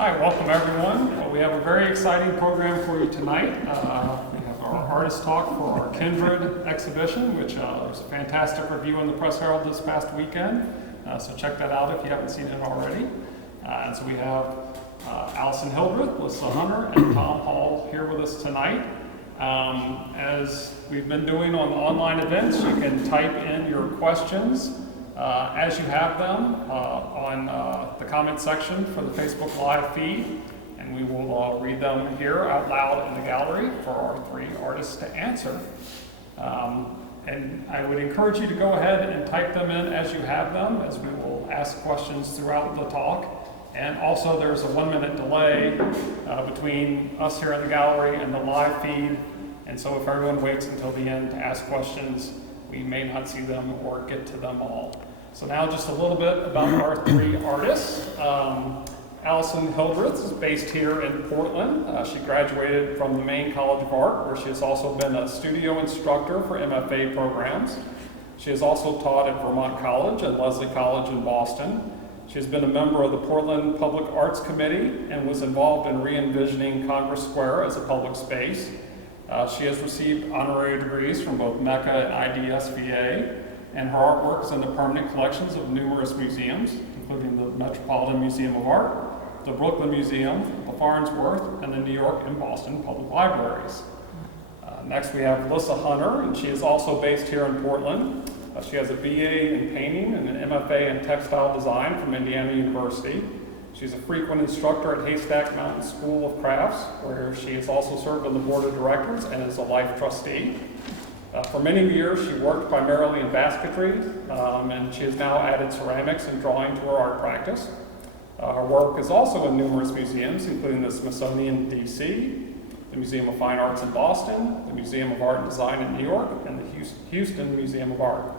Hi, welcome everyone. Well, we have a very exciting program for you tonight. We have our artist talk for our Kindred exhibition, which there's a fantastic review in the Press Herald this past weekend. So check that out if you haven't seen it already. And so we have Alison Hildreth, Lissa Hunter, and Tom Hall here with us tonight. As we've been doing on online events, you can type in your questions as you have them on the comment section for the Facebook Live feed, and we will read them here out loud in the gallery for our three artists to answer. And I would encourage you to go ahead and type them in as you have them, as we will ask questions throughout the talk. And also there's a 1-minute delay between us here in the gallery and the live feed, and so if everyone waits until the end to ask questions, we may not see them or get to them all. So now just a little bit about our three artists. Alison Hildreth is based here in Portland. She graduated from the Maine College of Art, where she has also been a studio instructor for MFA programs. She has also taught at Vermont College and Lesley College in Boston. She has been a member of the Portland Public Arts Committee and was involved in re-envisioning Congress Square as a public space. She has received honorary degrees from both MECA and IDSVA, and her artwork is in the permanent collections of numerous museums, including the Metropolitan Museum of Art, the Brooklyn Museum, the Farnsworth, and the New York and Boston Public Libraries. Next we have Lissa Hunter, and she is also based here in Portland. She has a BA in painting and an MFA in textile design from Indiana University. She's a frequent instructor at Haystack Mountain School of Crafts, where she has also served on the board of directors and is a life trustee. For many years, she worked primarily in basketry, and she has now added ceramics and drawing to her art practice. Her work is also in numerous museums, including the Smithsonian DC, the Museum of Fine Arts in Boston, the Museum of Art and Design in New York, and the Houston Museum of Art.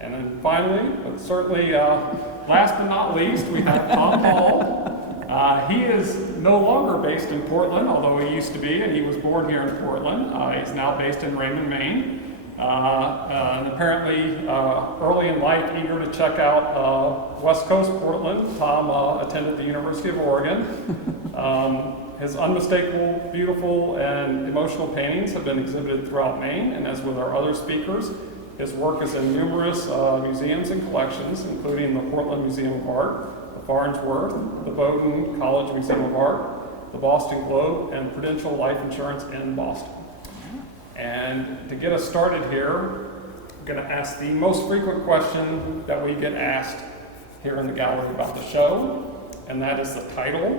And then finally, but certainly last but not least, we have Tom Hall. He is no longer based in Portland, although he used to be, and he was born here in Portland. He's now based in Raymond, Maine. And apparently, early in life, eager to check out West Coast Portland, Tom attended the University of Oregon. His unmistakable, beautiful, and emotional paintings have been exhibited throughout Maine, and as with our other speakers, his work is in numerous museums and collections, including the Portland Museum of Art, the Farnsworth, the Bowdoin College Museum of Art, the Boston Globe, and Prudential Life Insurance in Boston. And to get us started here, I'm going to ask the most frequent question that we get asked here in the gallery about the show, and that is the title,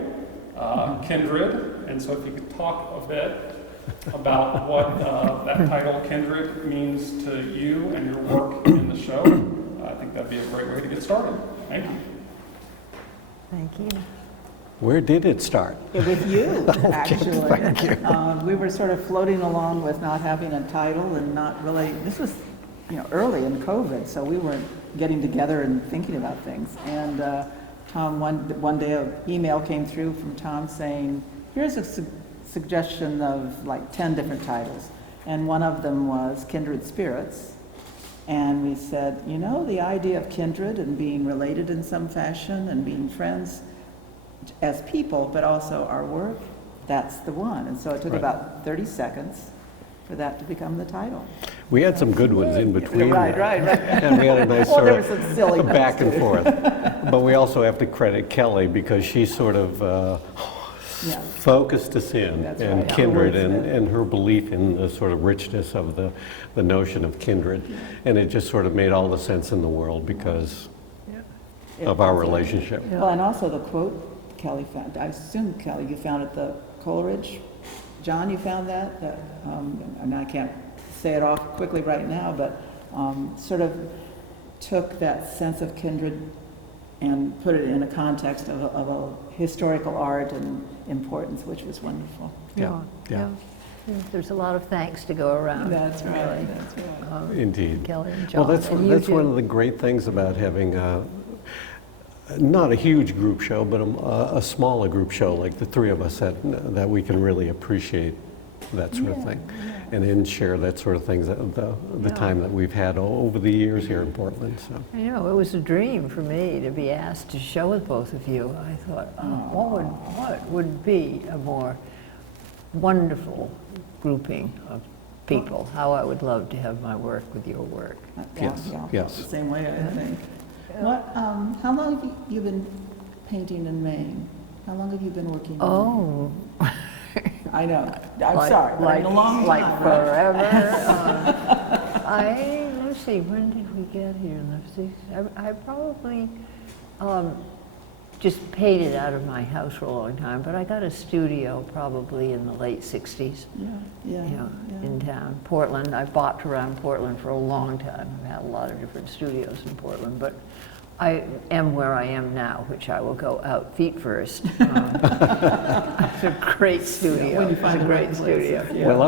Kindred. And so if you could talk a bit about what that title, Kindred, means to you and your work in the show, I think that'd be a great way to get started. Thank you. Thank you. Where did it start? With you, actually. Thank you. We were sort of floating along with not having a title and not really, this was early in COVID, so we weren't getting together and thinking about things. And Tom, one day an email came through from Tom saying, here's a suggestion of like 10 different titles. And one of them was Kindred Spirits. And we said, the idea of kindred and being related in some fashion and being friends as people, but also our work, that's the one. And so it took about 30 seconds for that to become the title. We had some good ones in between. Right. And we had a nice sort there was some silly of back and too. forth. But we also have to credit Kelly because she sort of focused us in, That's and right. kindred and her belief in the sort of richness of the notion of kindred. And it just sort of made all the sense in the world because of our relationship. Well, and also the quote Kelly found, I assume, Kelly, you found it, the Coleridge. John, you found that? And I can't say it off quickly right now, but sort of took that sense of kindred and put it in a context of a historical art and importance, which was wonderful. Yeah. There's a lot of thanks to go around. That's right. Really. That's right. Indeed. Kelly and John. Well, that's one of the great things about having not a huge group show, but a smaller group show like the three of us that we can really appreciate that sort of thing, and then share that sort of things, the time that we've had over the years here in Portland. So. You know, it was a dream for me to be asked to show with both of you. I thought, what would be a more wonderful grouping of people? How I would love to have my work with your work. Yes, yes. The same way, I think. What, how long have you been painting in Maine? How long have you been working in Maine? Oh. I know. I'm sorry, but like, a long time, like right? forever. Let's see, when did we get here? Let's see. I probably just painted out of my house for a long time, but I got a studio probably in the late 60s. Yeah. In town. Portland, I bopped around Portland for a long time. I've had a lot of different studios in Portland, but I am where I am now, which I will go out feet first. It's a great studio. When you find It's a the right great place. studio. Yeah. Well,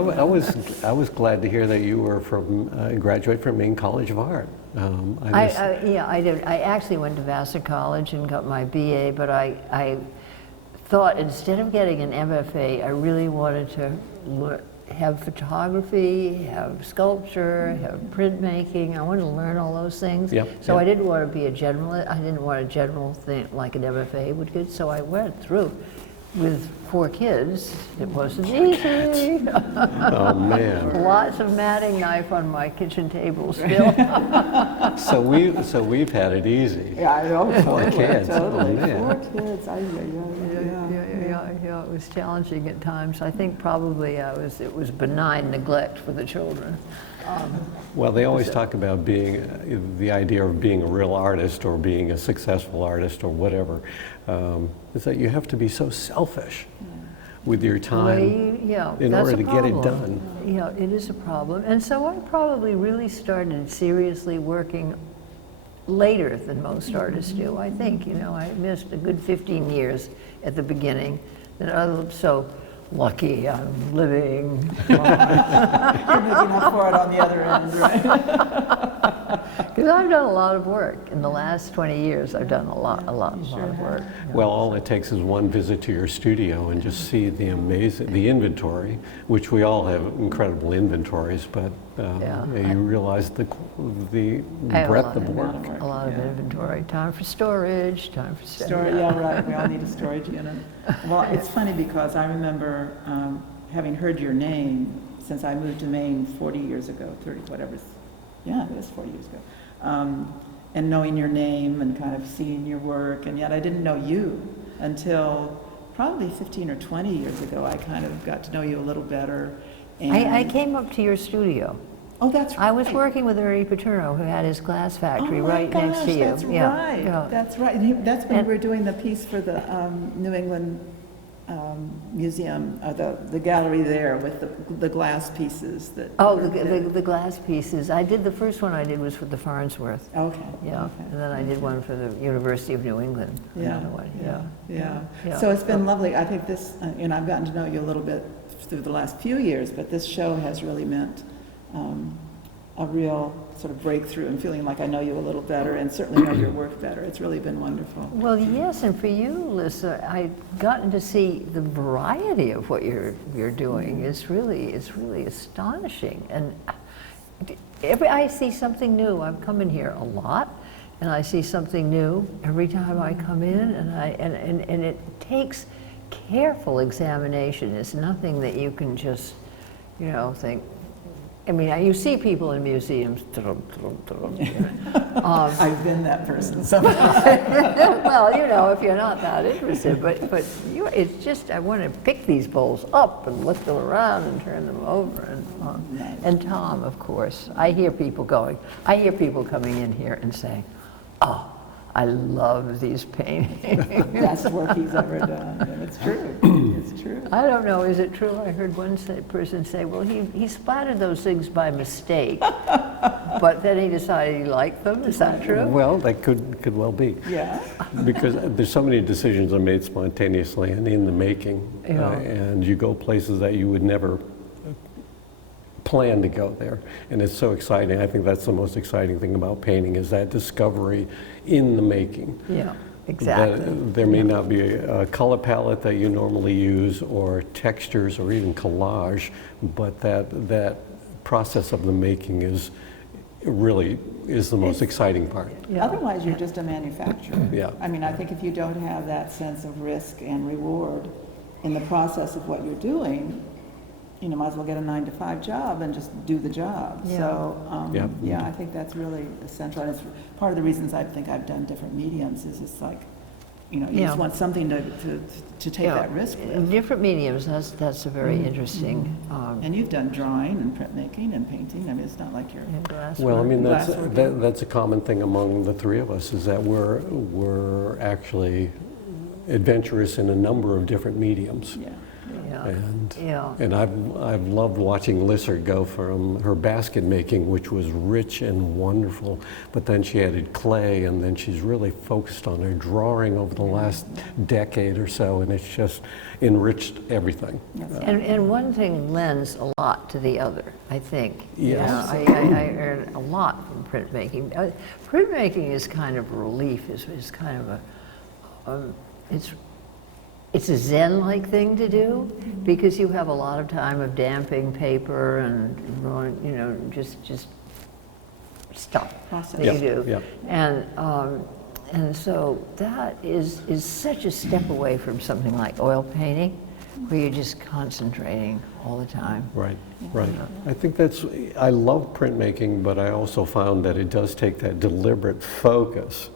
I was glad to hear that you were from graduate from Maine College of Art. Yeah, I did. I actually went to Vassar College and got my BA, but I thought instead of getting an MFA, I really wanted to have photography, have sculpture, have printmaking. I wanted to learn all those things. So I didn't want to be a generalist. I didn't want a general thing like an MFA would get. So I went through. With 4 kids, it wasn't easy. Oh man! Lots of matting knife on my kitchen table still. So we've had it easy. Yeah, I know. 4 kids. Totally. Oh man! 4 kids. Yeah, it was challenging at times. I think probably it was benign neglect for the children. Well, they always talk about the idea of being a real artist or being a successful artist or whatever, is that you have to be so selfish with your time in order to get it done. Yeah, it is a problem. And so I probably really started seriously working later than most artists do, I think. You know, I missed a good 15 years at the beginning. And I'm so lucky I'm living. You're making up for it on the other end, right? Because I've done a lot of work. In the last 20 years, I've done a lot of work. Well, all it takes is one visit to your studio and just see the inventory, which we all have incredible inventories, but you realize the breadth of work. A lot of inventory. Time for storage, time for Storage, yeah, right. We all need a storage unit. Well, it's funny because I remember having heard your name since I moved to Maine 40 years ago, 30, whatever. Yeah, it was 40 years ago. And knowing your name and kind of seeing your work, and yet I didn't know you until probably 15 or 20 years ago. I kind of got to know you a little better. And I came up to your studio. Oh, that's right. I was working with Ernie Paterno, who had his glass factory right next to you. That's right. That's right. And that's when we were doing the piece for the New England Museum, the gallery there with the glass pieces. The glass pieces. I did the first one I did was for the Farnsworth. Okay. Yeah. Okay. And then I did one for the University of New England. Yeah. Another one. Yeah. So it's been lovely. I think this, I've gotten to know you a little bit through the last few years, but this show has really meant a real sort of breakthrough and feeling like I know you a little better and certainly know your work better. It's really been wonderful. Well, yes, and for you, Lissa, I've gotten to see the variety of what you're doing. It's really astonishing. And I see something new. I'm coming here a lot, and I see something new every time I come in, and it takes careful examination. It's nothing that you can just, think. I mean, you see people in museums. I've been that person sometimes. Well, if you're not that interested, but it's just, I want to pick these bowls up and lift them around and turn them over. And Tom, of course, I hear people coming in here and saying, "Oh, I love these paintings." Best work he's ever done. And it's true. It's true. I don't know, is it true? I heard one person say, well, he splattered those things by mistake, but then he decided he liked them. Is that true? Well, that could well be. Yeah. Because there's so many decisions are made spontaneously and in the making, and you go places that you would never plan to go there, and it's so exciting. I think that's the most exciting thing about painting is that discovery in the making. Yeah. Exactly. There may not be a color palette that you normally use, or textures, or even collage, but that process of the making is really is the most exciting part. Yeah. Otherwise, you're just a manufacturer. Yeah. I mean, I think if you don't have that sense of risk and reward in the process of what you're doing, you know, might as well get a 9-to-5 job and just do the job. Yeah. So, Yeah. yeah, I think that's really essential. And it's part of the reasons I think I've done different mediums is it's like, you know, you Yeah. just want something to take Yeah. that risk with. Different mediums, that's a very interesting, And you've done drawing and printmaking and painting. I mean, it's not like you're. and glass Well, I work. mean, that's Glassworking. that's a common thing among the three of us, is that we're actually adventurous in a number of different mediums. Yeah. Yeah. And Yeah. and I've loved watching Lissa go from her basket making, which was rich and wonderful, but then she added clay, and then she's really focused on her drawing over the last decade or so, and it's just enriched everything. Yes. And one thing lends a lot to the other, I think. Yes. I earn a lot from printmaking. Printmaking is kind of a relief, is kind of it's a Zen-like thing to do, because you have a lot of time of damping paper and, you know, just stuff Process. that you do. Yeah. And so that is such a step away from something like oil painting, where you're just concentrating all the time. Right, right. I think I love printmaking, but I also found that it does take that deliberate focus,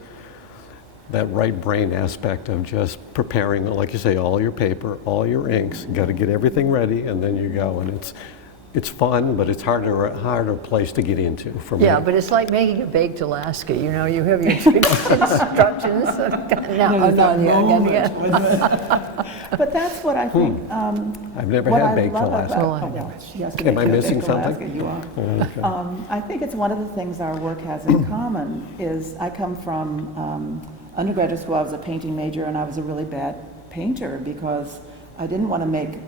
that right brain aspect of just preparing, like you say, all your paper, all your inks, you got to get everything ready, and then you go, and it's fun, but it's harder place to get into for me. Yeah, but it's like making a baked Alaska, you know, you have your instructions. But that's what I think. I've never what had I baked love Alaska. about- oh, well, she has to Am make I it a missing baked Alaska, something? you are. Okay. I think it's one of the things our work has in common is I come from undergraduate school. I was a painting major, and I was a really bad painter because I didn't want to make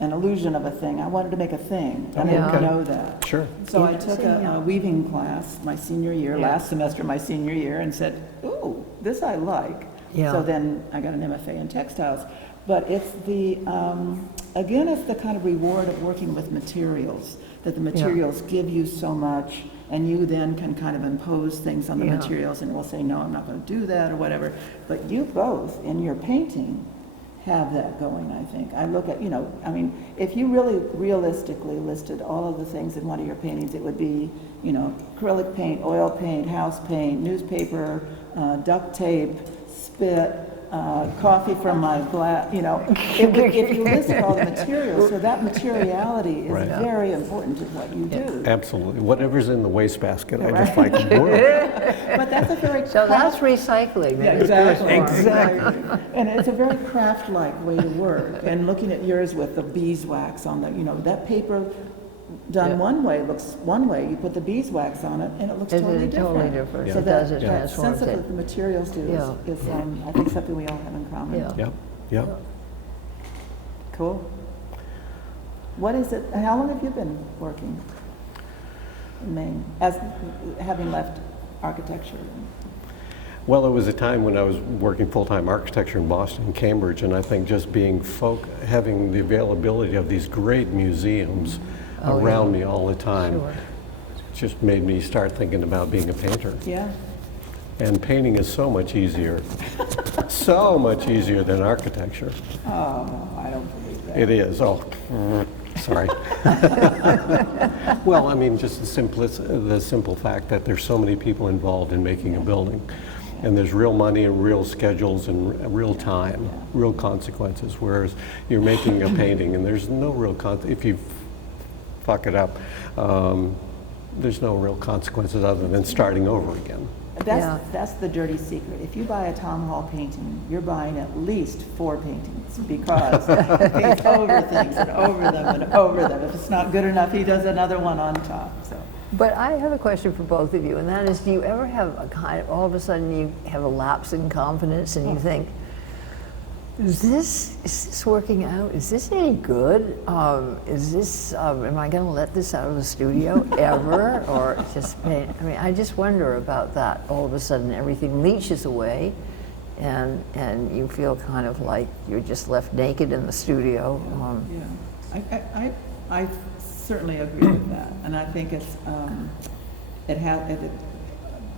an illusion of a thing. I wanted to make a thing, and I Yeah. didn't know that. Sure. So I took a weaving class my senior year, last semester of my senior year, and said, ooh, this I like. Yeah. So then I got an MFA in textiles. But it's the, again, it's the kind of reward of working with materials, that the materials give you so much, and you then can kind of impose things on the Yeah. materials, and we'll say, no, I'm not going to do that, or whatever. But you both, in your painting, have that going, I think. I look at, you know, I mean, if you really realistically listed all of the things in one of your paintings, it would be, you know, acrylic paint, oil paint, house paint, newspaper, duct tape, spit, coffee from my glass, you know. If you listed all the materials, so that materiality is Right. very important to what you do. Absolutely. Whatever's in the wastebasket, I just like to work. But that's a very So that's recycling. Yeah, in its purest exactly. form. Exactly. And it's a very craft-like way to work. And looking at yours with the beeswax on the, you know, that paper done Yeah. one way looks one way. You put the beeswax on it, and it looks It's totally different. totally different. Yeah. So It that, does, it that transforms sense of it. what the materials do Yeah. is I think, something we all have in common. Yeah. Yep, yep. Cool. What is it? How long have you been working in Maine, as having left architecture? Well, it was a time when I was working full-time architecture in Boston and Cambridge, and I think just being having the availability of these great museums around me all the time Sure. just made me start thinking about being a painter. Yeah. And painting is so much easier, so much easier than architecture. Oh, I don't believe that. It is. Oh, sorry. Well, I mean, just the simple fact that there's so many people involved in making a building, and there's real money and real schedules and real time, real consequences. Whereas you're making a painting, and there's no real if you fuck it up, there's no real consequences other than starting over again. That's the dirty secret. If you buy a Tom Hall painting, you're buying at least 4 paintings because he's over things and over them and over them. If it's not good enough, he does another one on top. So But I have a question for both of you, and that is, do you ever have a kind of, all of a sudden you have a lapse in confidence and you think, is this working out? Is this any good? Am I going to let this out of the studio ever? Or just, I mean, I just wonder about that. All of a sudden everything leaches away and you feel kind of like you're just left naked in the studio. I certainly agree with that, and I think it's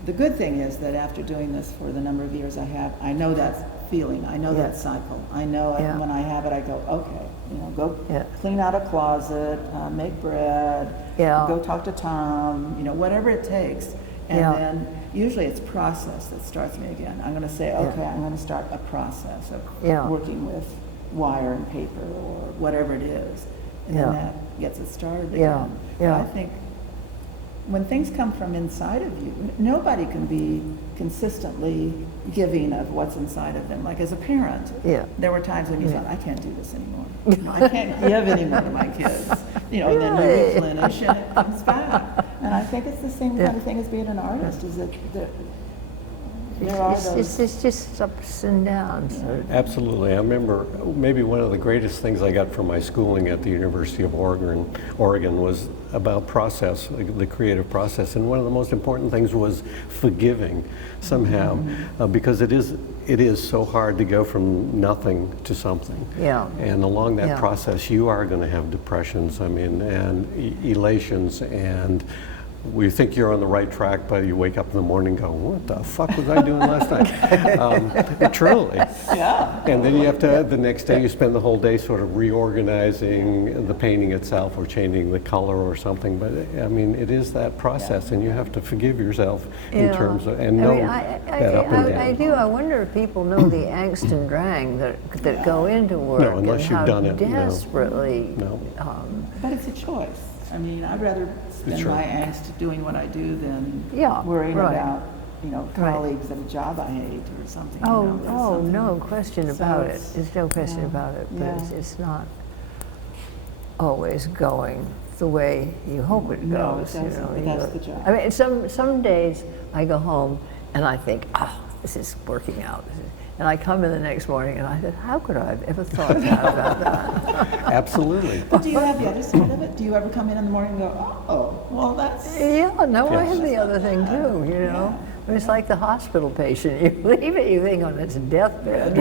the good thing is that after doing this for the number of years I have, I know that feeling, I know that cycle. I know when I have it, I go, okay, go clean out a closet, make bread, go talk to Tom, whatever it takes. And then usually it's process that starts me again. I'm going to say, okay, I'm going to start a process of working with wire and paper or whatever it is. And then that gets it started again. But I think when things come from inside of you, nobody can be consistentally giving of what's inside of them. Like as a parent, there were times when you thought, I can't do this anymore. I can't give anymore to my kids. And then you replenish and it comes back. And I think it's the same kind of thing as being an artist, is that there are those... It's just ups and downs. Absolutely. I remember maybe one of the greatest things I got from my schooling at the University of Oregon was about process, the creative process. And one of the most important things was forgiving somehow, because it is so hard to go from nothing to something. And along that process, you are going to have depressions, and elations, and we think you're on the right track, but you wake up in the morning and go, what the fuck was I doing last night? Truly. And then you have to, the next day you spend the whole day sort of reorganizing the painting itself or changing the color or something. But it is that process, and you have to forgive yourself in terms of, and know that up and down. I do. I wonder if people know the angst and drang that go into work. No, unless you've done it. Desperately. No. But it's a choice. I'd rather spend my angst doing what I do than worrying about, colleagues at a job I hate or something. No question about it. There's no question about it. But it's not always going the way you hope it goes. That's the job. Some days I go home and I think, this is working out. And I come in the next morning and I said, how could I have ever thought about that? Absolutely. But do you have the other side of it? Do you ever come in the morning and go, well, that's... I have the other thing too, It's like the hospital patient. You leave it, you think on its deathbed.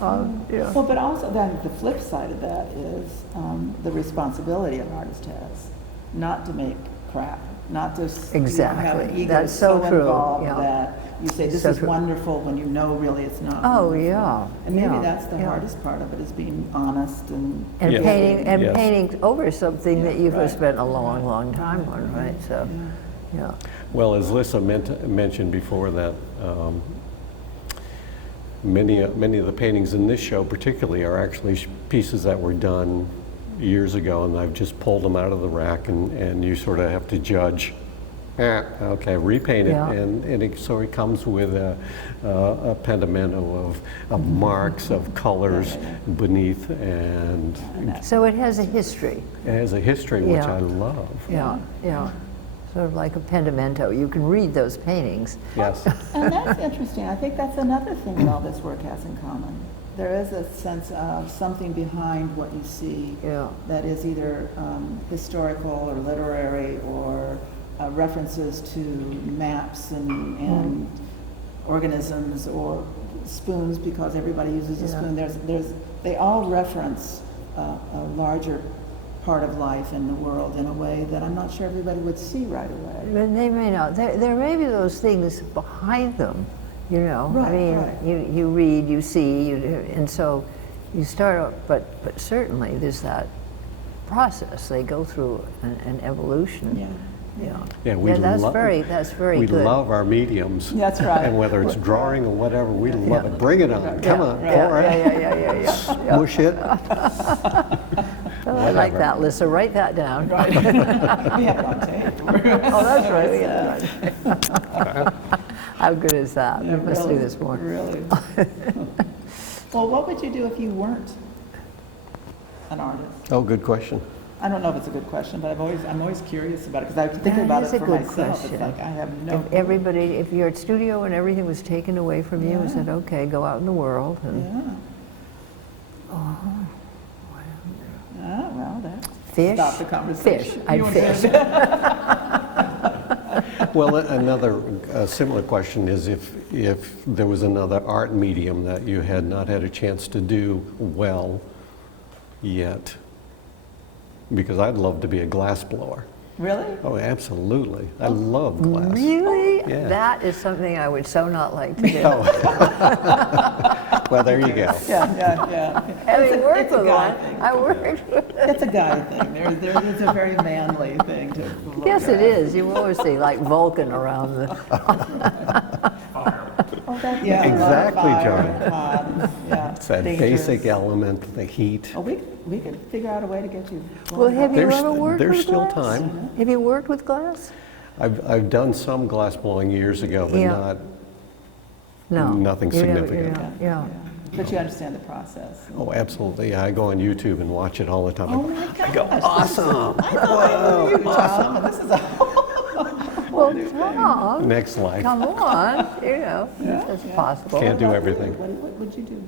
Well, but also then the flip side of that is the responsibility an artist has, not to make crap. Not to have an ego That's so true. Involved that you say this is wonderful when really it's not. And maybe that's the hardest part of it, is being honest and painting over something that you've spent a long time on, right? So, Well, as Lissa mentioned before, that many of the paintings in this show, particularly, are actually pieces that were done years ago, and I've just pulled them out of the rack, and you sort of have to judge, repaint it, and it comes with a pedimento of marks, of colors beneath, and so it has a history. It has a history, which I love. Sort of like a pedimento. You can read those paintings. Yes. And that's interesting. I think that's another thing that all this work has in common. There is a sense of something behind what you see that is either historical or literary, or references to maps and organisms, or spoons, because everybody uses a spoon. They all reference a larger part of life in the world in a way that I'm not sure everybody would see right away. But they may not. There may be those things behind them. You read, you see, and so you start out, but certainly there's that process. They go through an evolution. That's very we good. We love our mediums. That's right. And whether it's drawing or whatever, we love it. Bring it on. Come on. Mush it. I like that, Lissa. Write that down. Right. We have it on tape. That's right. We have it on tape. How good is that? We must do this more. Really. Well, what would you do if you weren't an artist? Oh, good question. I don't know if it's a good question, but I'm always curious about it, because I was thinking about it for myself. Question. It's like I have no. If your studio and everything was taken away from you and said, okay, go out in the world. And, well, that fish. Stop the conversation. Fish. I'd fish. Well, another similar question is if there was another art medium that you had not had a chance to do well yet, because I'd love to be a glass blower. Really? Oh, absolutely. I love glass. Really? Yeah. That is something I would so not like to do. Oh. Well, there you go. Yeah. Having worked it's a with guy one, thing. I worked with. It's a guy thing. It's a very manly thing to look Yes, at. it is. You always see like Vulcan around the. Oh, yeah, Exactly, fire, Johnny. hot, yeah. It's that dangerous. basic element, the heat. Oh, we could figure out a way to get you. Well, have you There's- ever worked there's with still glass? time. Have you worked with glass? I've done some glass blowing years ago, but Yeah. No. Nothing You never- significant. Yeah. But you understand the process. Oh, absolutely. I go on YouTube and watch it all the time. Oh my gosh. I go, awesome. I know you, Tom, and this is a Well, Tom, Next life. come on, it's possible. Can't do everything. What would you do?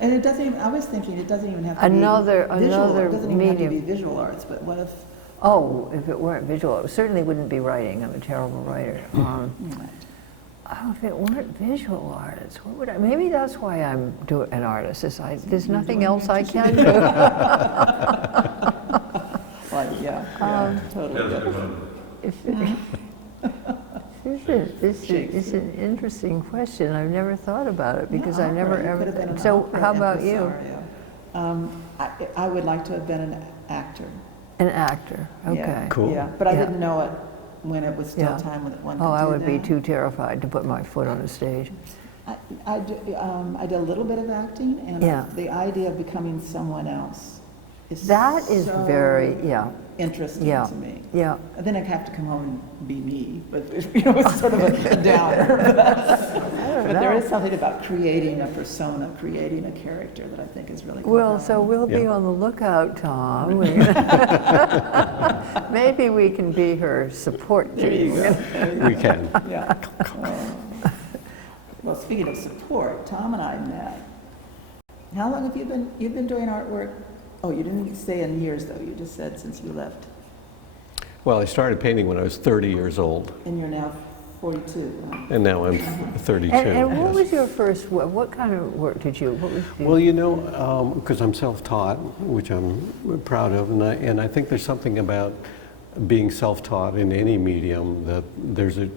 And it doesn't even, I was thinking, it doesn't even have to Another- be visual. another It doesn't even have to be medium. visual arts, but what if, Oh, if it weren't visual, it certainly wouldn't be writing. I'm a terrible writer. If it weren't visual artists, what would I? Maybe that's why I'm an artist. There's nothing else I can do. like, totally. This is an interesting question. I've never thought about it because I never You could have been ever. an So opera how about you? impresario. I would like to have been an actor. An actor. Okay. Yeah, Cool. Yeah, but I Yeah. didn't know it when it was still Yeah. time when one could Oh, I do would be that. too terrified to put my foot on a stage. I did a little bit of acting, and Yeah. the idea of becoming someone else is That is so very, interesting yeah, to me. yeah. And then I have to come home and be me, but it's sort of a downer. But there is something about creating a persona, creating a character that I think is really Well, so compelling. we'll be Yeah. on the lookout, Tom. Maybe we can be her support There you team. go. We can. Yeah. Well, speaking of support, Tom and I met. How long have you've been doing artwork? Oh, you didn't say in years though, you just said since you left. Well, I started painting when I was 30 years old, And you're now 42. Huh? and now I'm 32. And what yes. was your first, what kind of work did you, what was your? Well, because I'm self-taught, which I'm proud of, and I think there's something about being self-taught in any medium that there's a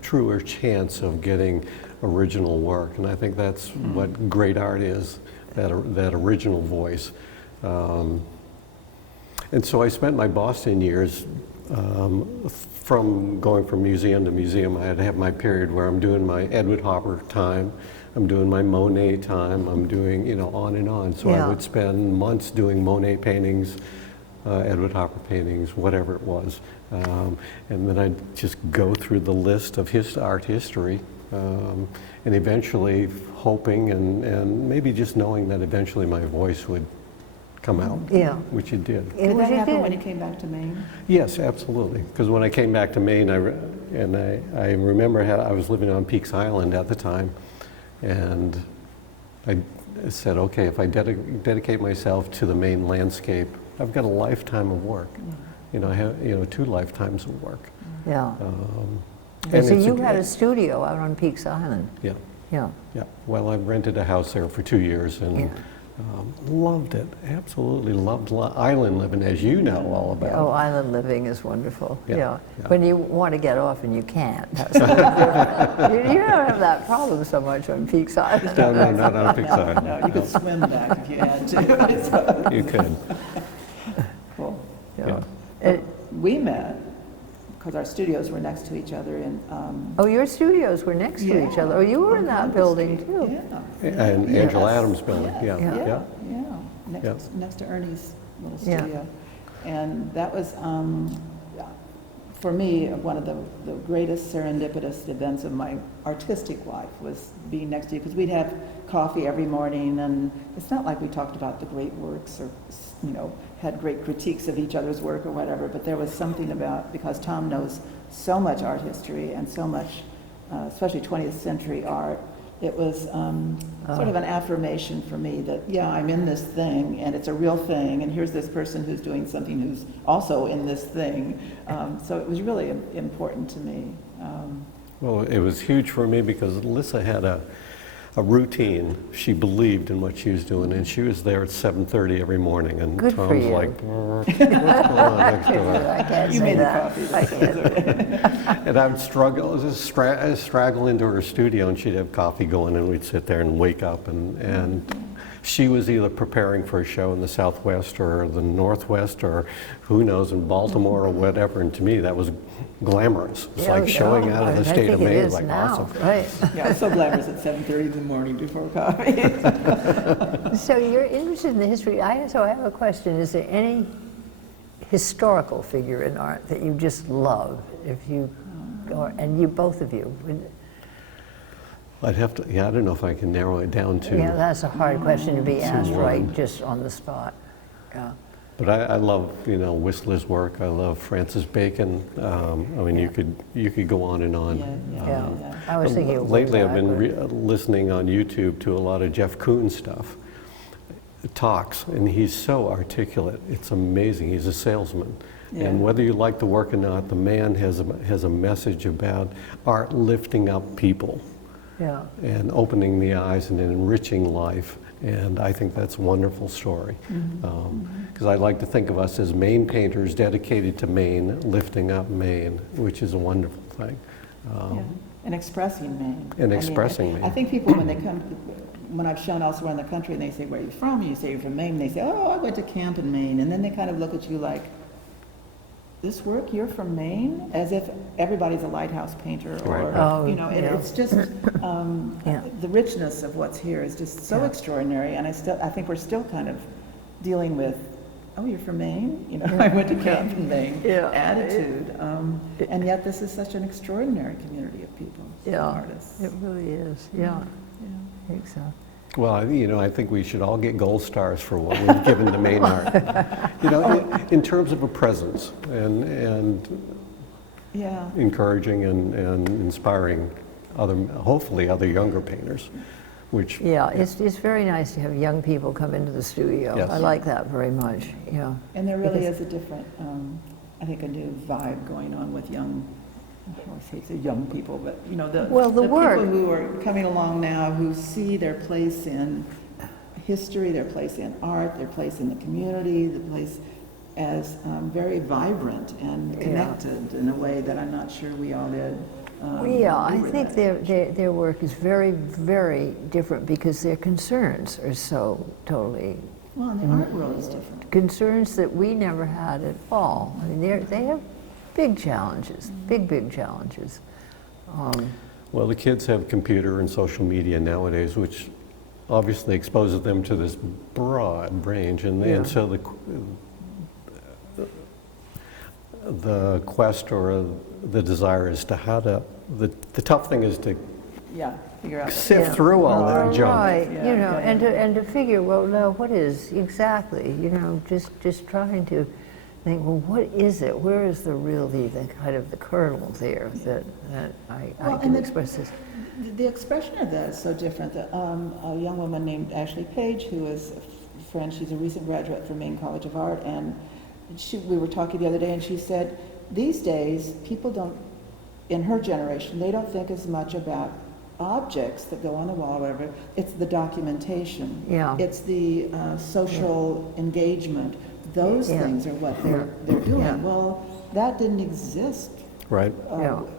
truer chance of getting original work, and I think that's what great art is, that original voice. And so I spent my Boston years from going from museum to museum. I'd have my period where I'm doing my Edward Hopper time, I'm doing my Monet time, I'm doing, on and on. So Yeah. I would spend months doing Monet paintings, Edward Hopper paintings, whatever it was. And then I'd just go through the list of his art history, and eventually hoping and maybe just knowing that eventually my voice would come out, Yeah. which it did. Yeah, Did what that you happen did. when you came back to Maine? Yes, absolutely. Because when I came back to Maine, I remember I was living on Peaks Island at the time, and I said, okay, if I dedicate myself to the Maine landscape, I've got a lifetime of work. I have 2 lifetimes of work. Yeah. And So it's you had a studio out on Peaks Island. Yeah, Yeah. yeah. Well, I rented a house there for 2 years and Yeah. loved it. Absolutely loved island living, as you know all about. Oh, island living is wonderful. Yeah, Yeah. yeah. When you want to get off and you can't. That's a little different. You don't have that problem so much on Peaks Island. No, not on Peaks Island. No, you could swim back if you had to. So, You could. cool. Yeah. We met because our studios were next to each other in. Oh, your studios were next to each other. Oh, you were in that building too. Yeah. And Angela Adams building, yeah, Yeah. yeah. Yeah, next to Ernie's little Yeah. studio. And that was, for me, one of the greatest serendipitous events of my artistic life was being next to you, because we'd have coffee every morning, and it's not like we talked about the great works or, had great critiques of each other's work or whatever, but there was something about, because Tom knows so much art history and so much, especially 20th century art, it was sort of an affirmation for me that, yeah, I'm in this thing, and it's a real thing, and here's this person who's doing something who's also in this thing. So it was really important to me. Well, it was huge for me because Lissa had a routine. She believed in what she was doing, and she was there at 7:30 every morning. And Good for Tom's you. like, what's going on next door? I can't You say made the that. coffee. I can't. And I would straggle into her studio, and she'd have coffee going, and we'd sit there and wake up. And she was either preparing for a show in the Southwest or the Northwest, or who knows, in Baltimore or whatever. And to me, that was glamorous. It's like showing out of the state of Maine, like awesome. Right. Yeah, it's so glamorous at 7:30 in the morning before coffee. So you're interested in the history. So I have a question. Is there any historical figure in art that you just love? And you, both of you. I'd have to, I don't know if I can narrow it down to. Yeah, that's a hard question to be asked one. right just on the spot. Yeah. But I love, Whistler's work. I love Francis Bacon. I mean, you could go on and on. Yeah. I was thinking of Lately, one I've been listening on YouTube to a lot of Jeff Koons stuff, talks, and he's so articulate. It's amazing. He's a salesman. Yeah. And whether you like the work or not, the man has a message about art lifting up people. Yeah. And opening the eyes and enriching life. And I think that's a wonderful story. Because I like to think of us as Maine painters dedicated to Maine, lifting up Maine, which is a wonderful thing. And expressing Maine. And expressing Maine. I think people, when they come, when I've shown elsewhere in the country and they say, where are you from? And you say you're from Maine, they say, oh, I went to camp in Maine. And then they kind of look at you like, this work, you're from Maine? As if everybody's a lighthouse painter or, Right. Oh, and yeah. it's just, the richness of what's here is just so extraordinary. And I think we're still kind of dealing with, oh, you're from Maine? I went to camp in Maine attitude. And yet this is such an extraordinary community of people, artists. It really is. Yeah. I think so. Well, I think we should all get gold stars for what we've given to Maine art. In terms of a presence and encouraging and inspiring hopefully other younger painters, which... Yeah, it's very nice to have young people come into the studio. Yes. I like that very much, yeah. And there really is a different, I think, a new vibe going on with young, I hate to say young people, but, the work. people who are coming along now who see their place in history, their place in art, their place in the community, the place as very vibrant and connected in a way that I'm not sure we all did. I think their work is very, very different because their concerns are so totally... Well, and the art world is different. Concerns that we never had at all. I mean, they have big challenges, big challenges. Well, the kids have computer and social media nowadays, which obviously exposes them to this broad range, and so the quest or the desire is to the tough thing is to Figure out sift through all that junk. Right, and to figure, well, no, what is exactly, just trying to think, well, what is it? Where is the real, the kind of the kernel there that I can express this? The expression of that is so different. A young woman named Ashley Page, who is a friend, she's a recent graduate from Maine College of Art, and we were talking the other day, and she said, these days, people don't, in her generation, they don't think as much about objects that go on the wall, or whatever. It's the documentation. Yeah. It's the social engagement. Those things are what they're doing. Yeah. Well, that didn't exist. Right.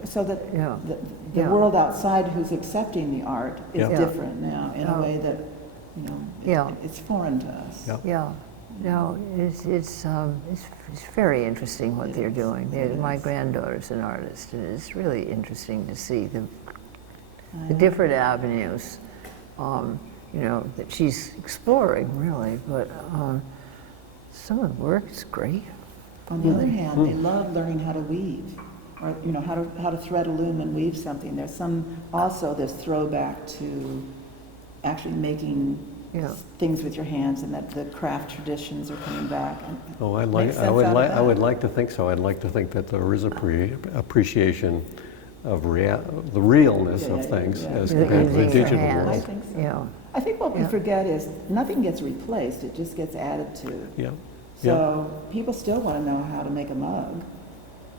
So that the world outside who's accepting the art is different now in a way that, it's foreign to us. Yeah. No, it's very interesting what they're doing. My granddaughter's an artist, and it's really interesting to see the different avenues, that she's exploring, really. But some of the work is great. On the other hand, they love learning how to weave, or how to thread a loom and weave something. There's this throwback to actually making things with your hands, and that the craft traditions are coming back. Oh, I would like to think so. I'd like to think that there is appreciation of the realness of things as compared to the digital world. I think so. I think what we forget is nothing gets replaced; it just gets added to. Yeah. So people still want to know how to make a mug,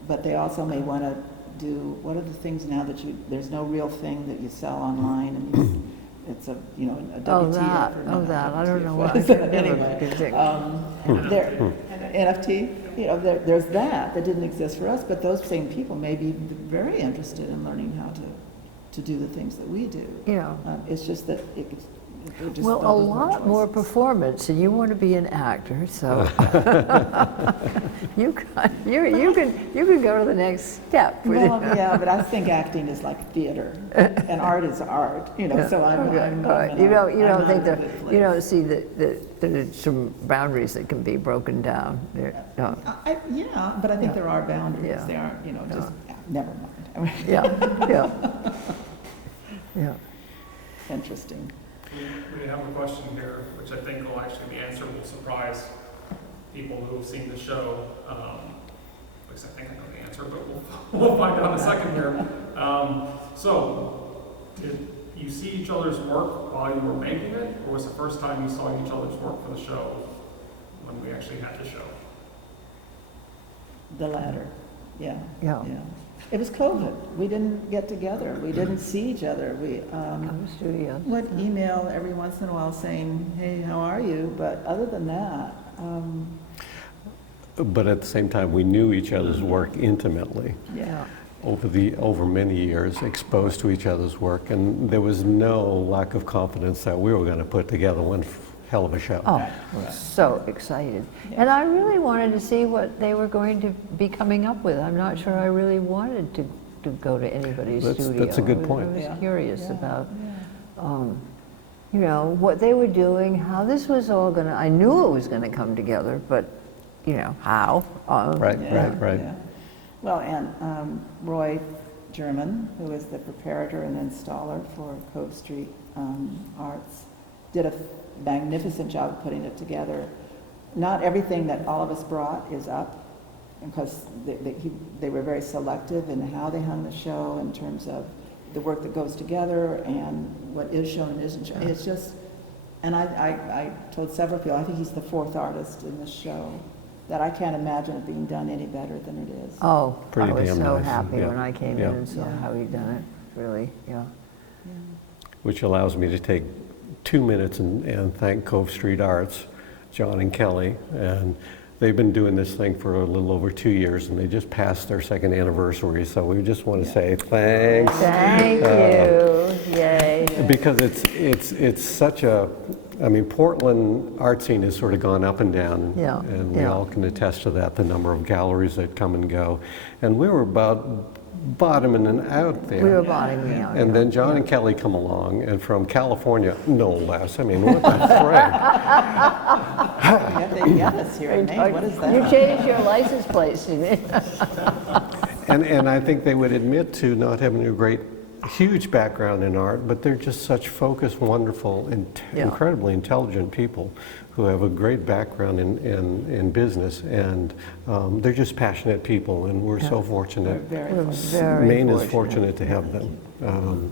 but they also may want to do, what are the things now that there's no real thing that you sell online, and it's a, a WTF. I don't know what. Anyway, there, NFT, there's that didn't exist for us, but those same people may be very interested in learning how to do the things that we do. Yeah. It's just that they're just Well, a lot more performance, and you want to be an actor, so you can go to the next step. Well, yeah, but I think acting is like theater, and art is art. So I'm Right. not. You don't I'm think not that in a good you don't place. see that there's some boundaries that can be broken down. No. Yeah, but I think there are boundaries. Yeah. They aren't, just never mind. Yeah. Yeah. Interesting. We have a question here, which I think will actually, the answer will surprise people who have seen the show. At least I think I know the answer, but we'll find out in a second here. So, did you see each other's work while you were making it, or was the first time you saw each other's work for the show when we actually had the show? The latter. Yeah. Yeah. It was COVID. We didn't get together. We didn't see each other. We Studio. would email every once in a while saying, "Hey, how are you?" But other than that, But at the same time, we knew each other's work intimately yeah. over many years, exposed to each other's work, and there was no lack of confidence that we were going to put together one hell of a show. Oh, we're so excited. And I really wanted to see what they were going to be coming up with. I'm not sure I really wanted to go to anybody's studio. That's a good point. I was Yeah. curious Yeah. about, what they were doing, how this was all going to, I knew it was going to come together, but, how. Right. Yeah. Well, and Roy German, who is the preparator and installer for Cove Street Arts, did a magnificent job of putting it together. Not everything that all of us brought is up, because they were very selective in how they hung the show in terms of the work that goes together and what is shown and isn't shown. It's just, and I told several people, I think he's the fourth artist in this show, that I can't imagine it being done any better than it is. Oh, Pretty I was damn so nice, happy yeah. when I came in Yeah. and saw how he'd done it, really, yeah. Which allows me to take 2 minutes and thank Cove Street Arts, John and Kelly, and they've been doing this thing for a little over 2 years, and they just passed their second anniversary, so we just want to say thanks. Thank you, yay. Because it's such a, Portland art scene has sort of gone up and down, Yeah, and we yeah. all can attest to that, the number of galleries that come and go, and we were about bottoming out there. We were bottoming out. And then John and Kelly come along, and from California, no less. What the frick? They get us here in Maine. What is that? You changed your license plates, didn't you? And I think they would admit to not having a huge background in art, but they're just such focused, wonderful, and Yeah. incredibly intelligent people who have a great background in business, and they're just passionate people, and we're so We're fortunate. very We're fortunate. very Maine is fortunate. fortunate to have them.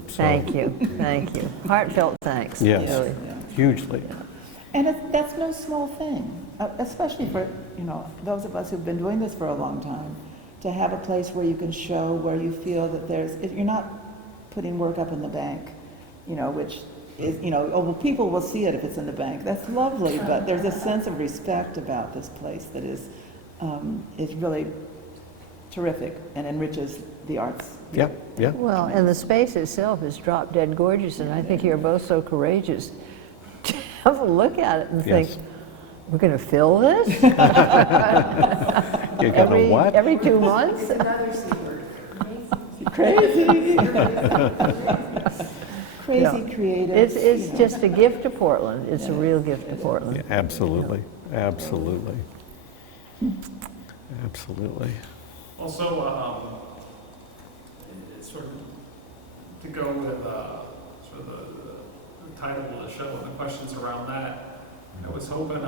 So, Thank you. Heartfelt thanks. Yes. Really. hugely. And that's no small thing, especially for, those of us who've been doing this for a long time, to have a place where you can show where you feel that if you're not putting work up in the bank, which is, people will see it if it's in the bank. That's lovely, but there's a sense of respect about this place that is really terrific and enriches the arts. Yeah. Well, and the space itself is drop dead gorgeous, and I think you're both so courageous to have a look at it and think, Yes. we're going to fill this You got a what? every 2 months? Another C word. Crazy. Crazy Yeah. creative. It's just a gift to Portland. It's a real gift to Portland. Yeah, absolutely. Also, it's sort of to go with sort of the title of the show and the questions around that. I was hoping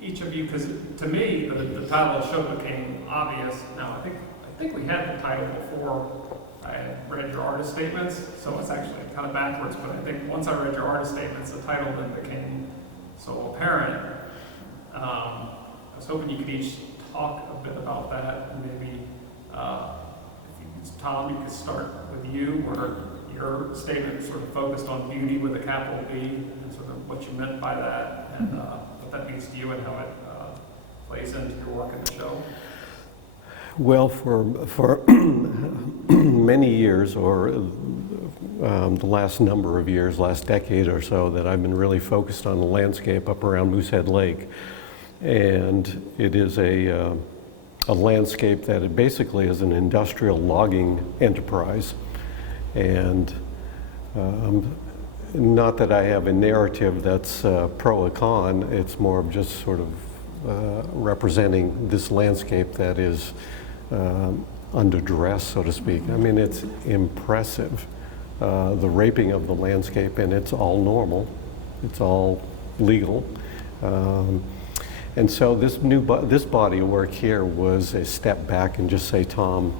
each of you, because to me the title of the show became obvious. Now I think we had the title before I had read your artist statements, so it's actually kind of backwards. But I think once I read your artist statements, the title then became so apparent. I was hoping you could each talk a bit about that, and maybe if you Tom, you could start with you, where your statement sort of focused on beauty with a capital B, and sort of what you meant by that, and what that means to you and how it plays into your work in the show. Well, for many years, or the last number of years, last decade or so, that I've been really focused on the landscape up around Moosehead Lake. And it is a landscape that it basically is an industrial logging enterprise. And not that I have a narrative that's pro or con, it's more of just sort of representing this landscape that is under duress, so to speak. I mean, it's impressive, the raping of the landscape, and it's all normal, it's all legal. And so this this body of work here was a step back and just say, Tom,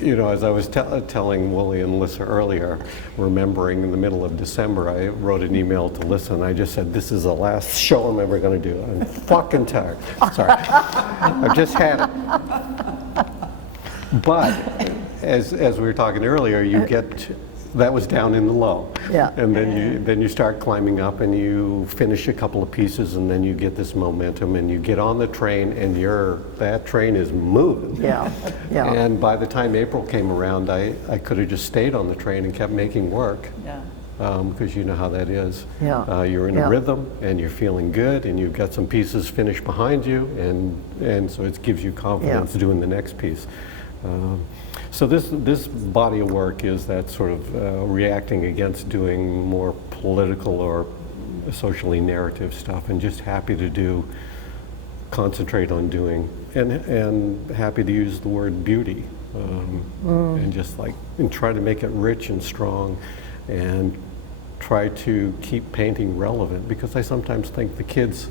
you know, as I was telling Wooly and Lissa earlier, remembering in the middle of December, I wrote an email to Lissa and I just said, this is the last show I'm ever going to do. I'm fucking tired. Sorry. I've just had it. But as we were talking earlier, you get that was down in the low. Yeah. And then you start climbing up and you finish a couple of pieces and then you get this momentum and you get on the train and that train is moving. Yeah, yeah. And by the time April came around, I could have just stayed on the train and kept making work. Yeah. Because you know how that is. Yeah. You're in a rhythm and you're feeling good and you've got some pieces finished behind you, and so it gives you confidence doing the next piece. So this body of work is that sort of reacting against doing more political or socially narrative stuff, and just happy to concentrate on doing, and happy to use the word beauty, and just and try to make it rich and strong, and try to keep painting relevant, because I sometimes think the kids,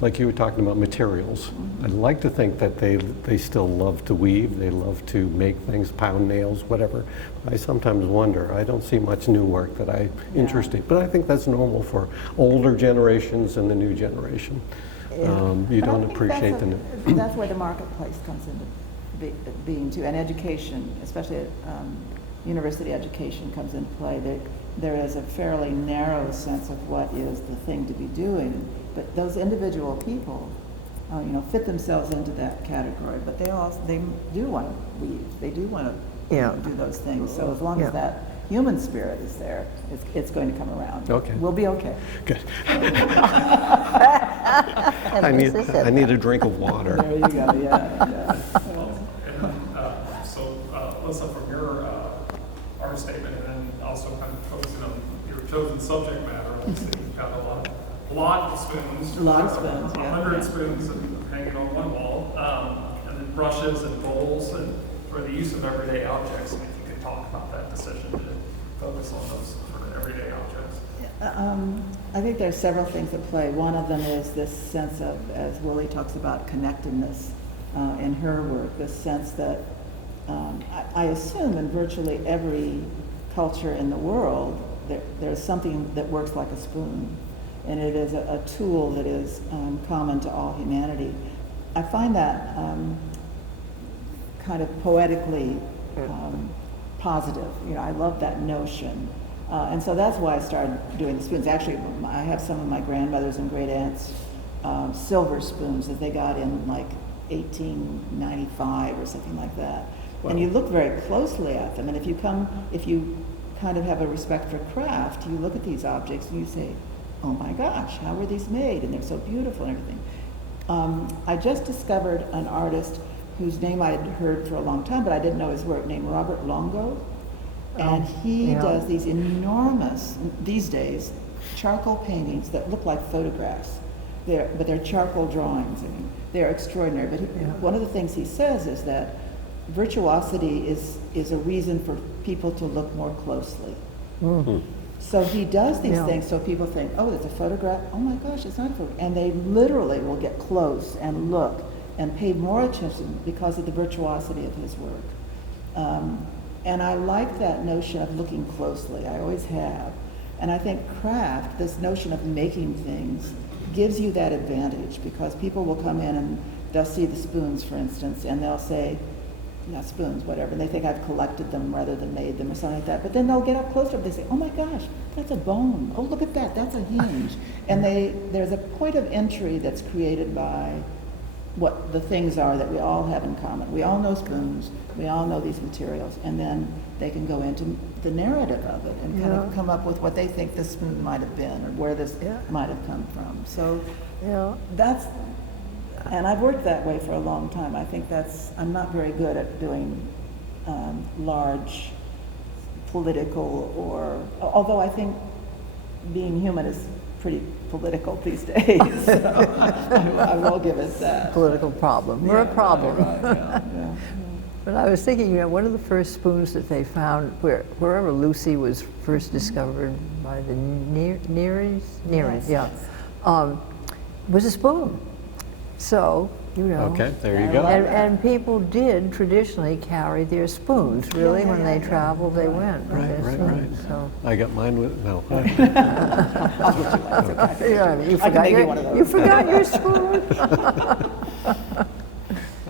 like you were talking about materials, I'd like to think that they still love to weave, they love to make things, pound nails, whatever. I sometimes wonder, I don't see much new work that I'm interested, but I think that's normal for older generations and the new generation. You But I don't think appreciate the new. that's where the marketplace comes into being too, and education, especially university education, comes into play. There is a fairly narrow sense of what is the thing to be doing, but those individual people, fit themselves into that category. But they do want to weave. They do want to do those things. So as long as that human spirit is there, it's going to come around. Okay. We'll be okay. Good. I need a drink of water. There you go. Yeah. So, Lissa, from your art statement, and then also kind of focusing on your chosen subject matter, obviously you've got a lot of spoons. A lot of spoons, yeah. 100 spoons hanging on one wall, and then brushes and bowls, and for the use of everyday objects. And if you could talk about that decision to focus on those sort of everyday objects. I think there's several things at play. One of them is this sense of, as Willie talks about, connectedness in her work, this sense that I assume in virtually every culture in the world, there's something that works like a spoon, and it is a tool that is common to all humanity. I find that kind of poetically positive. I love that notion. And so that's why I started doing the spoons. Actually, I have some of my grandmothers and great aunts silver spoons that they got in like 1895 or something like that. Wow. And you look very closely at them, and if you kind of have a respect for craft, you look at these objects and you say, oh my gosh, how were these made? And they're so beautiful and everything. I just discovered an artist whose name I had heard for a long time, but I didn't know his work, named Robert Longo. And he does these enormous, these days, charcoal paintings that look like photographs. But they're charcoal drawings. I mean, they're extraordinary. But one of the things he says is that virtuosity is a reason for people to look more closely. Mm-hmm. So he does these things so people think, oh, it's a photograph. Oh my gosh, it's not a photograph. And they literally will get close and look and pay more attention because of the virtuosity of his work. And I like that notion of looking closely. I always have. And I think craft, this notion of making things, gives you that advantage, because people will come in and they'll see the spoons, for instance, and they'll say, not spoons, whatever, and they think I've collected them rather than made them or something like that. But then they'll get up closer and they say, oh my gosh, that's a bone. Oh, look at that, that's a hinge. And there's a point of entry that's created by what the things are that we all have in common. We all know spoons, we all know these materials, and then they can go into the narrative of it and kind of come up with what they think this spoon might have been or where this might have come from. So that's, and I've worked that way for a long time. I think I'm not very good at doing large political although I think being human is pretty political these days. So I will give it that. Political problem. We're a problem. Right, yeah. But I was thinking, one of the first spoons that they found, wherever Lucy was first discovered by the Nearys, was a spoon. So, Okay, there you go. And people did traditionally carry their spoons. Really, when they traveled, they went with their spoons. So. I got mine with, no. I'll get you one. It's okay. You I can make you one of those. You forgot your spoon.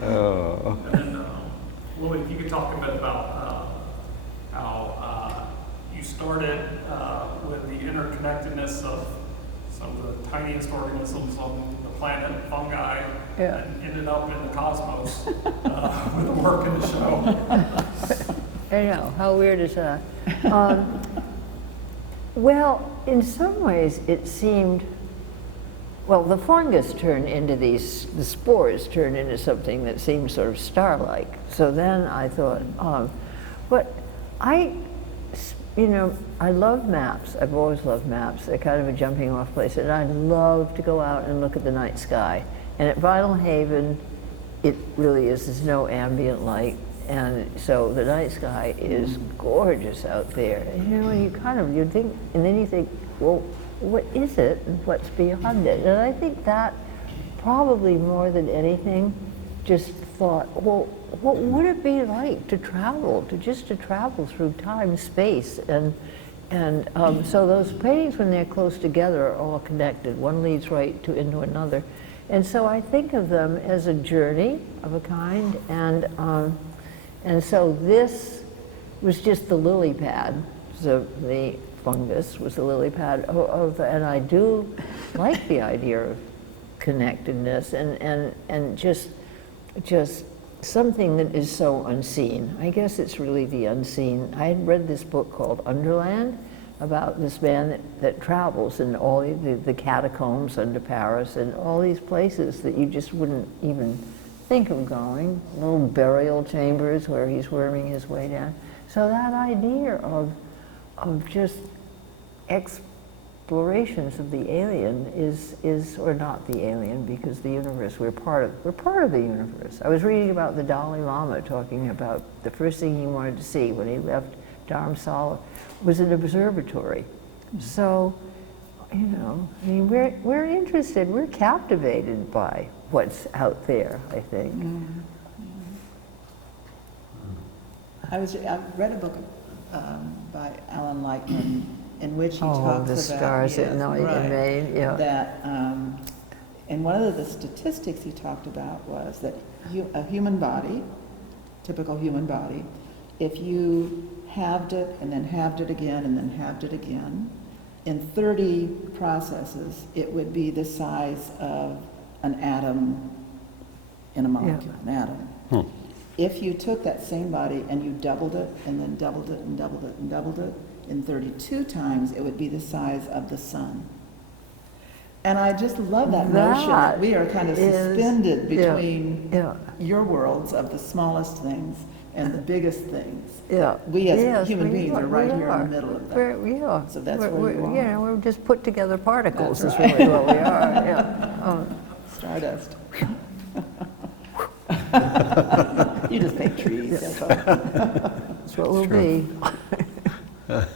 Oh. And Louis, if you could talk a bit about how you started with the interconnectedness of some of the tiniest organisms on the planet, fungi, and ended up in the cosmos with the work in the show. I know, how weird is that? Well, in some ways it seemed, the fungus turned into the spores turned into something that seemed sort of star-like. So then I thought, I love maps. I've always loved maps. They're kind of a jumping off place. And I love to go out and look at the night sky. And at Vinyl Haven, it really is, there's no ambient light. And so the night sky is gorgeous out there. And you think, and then you think, well, what is it and what's beyond it? And I think that probably more than anything just thought, well, what would it be like to travel, to travel through time, space, and so those paintings, when they're close together, are all connected. One leads right into another, and so I think of them as a journey of a kind, and so this was just the lily pad. So the fungus was the lily pad and I do like the idea of connectedness and just something that is so unseen. I guess it's really the unseen. I had read this book called Underland about this man that travels in all the catacombs under Paris and all these places that you just wouldn't even think of going, little burial chambers where he's worming his way down. So that idea of just explorations of the alien is or not the alien, because the universe, we're part of the universe. I was reading about the Dalai Lama talking about the first thing he wanted to see when he left Dharamsala was an observatory. So, we're interested, we're captivated by what's out there, I think. I read a book by Alan Lightman in which he talks the about stars at night in Maine, that, and one of the statistics he talked about was that a human body, typical human body, if you halved it and then halved it again and then halved it again, in 30 processes, it would be the size of an atom in a molecule, an atom. If you took that same body and you doubled it and then doubled it and doubled it and doubled it, in 32 times, it would be the size of the sun. And I just love that notion that we are kind of suspended between your worlds of the smallest things and the biggest things. We as human beings are right here in the middle of that. So that's where we are. We're just put together particles. That's is really what we are. Stardust. You just paint trees. That's all. That's what we'll be. So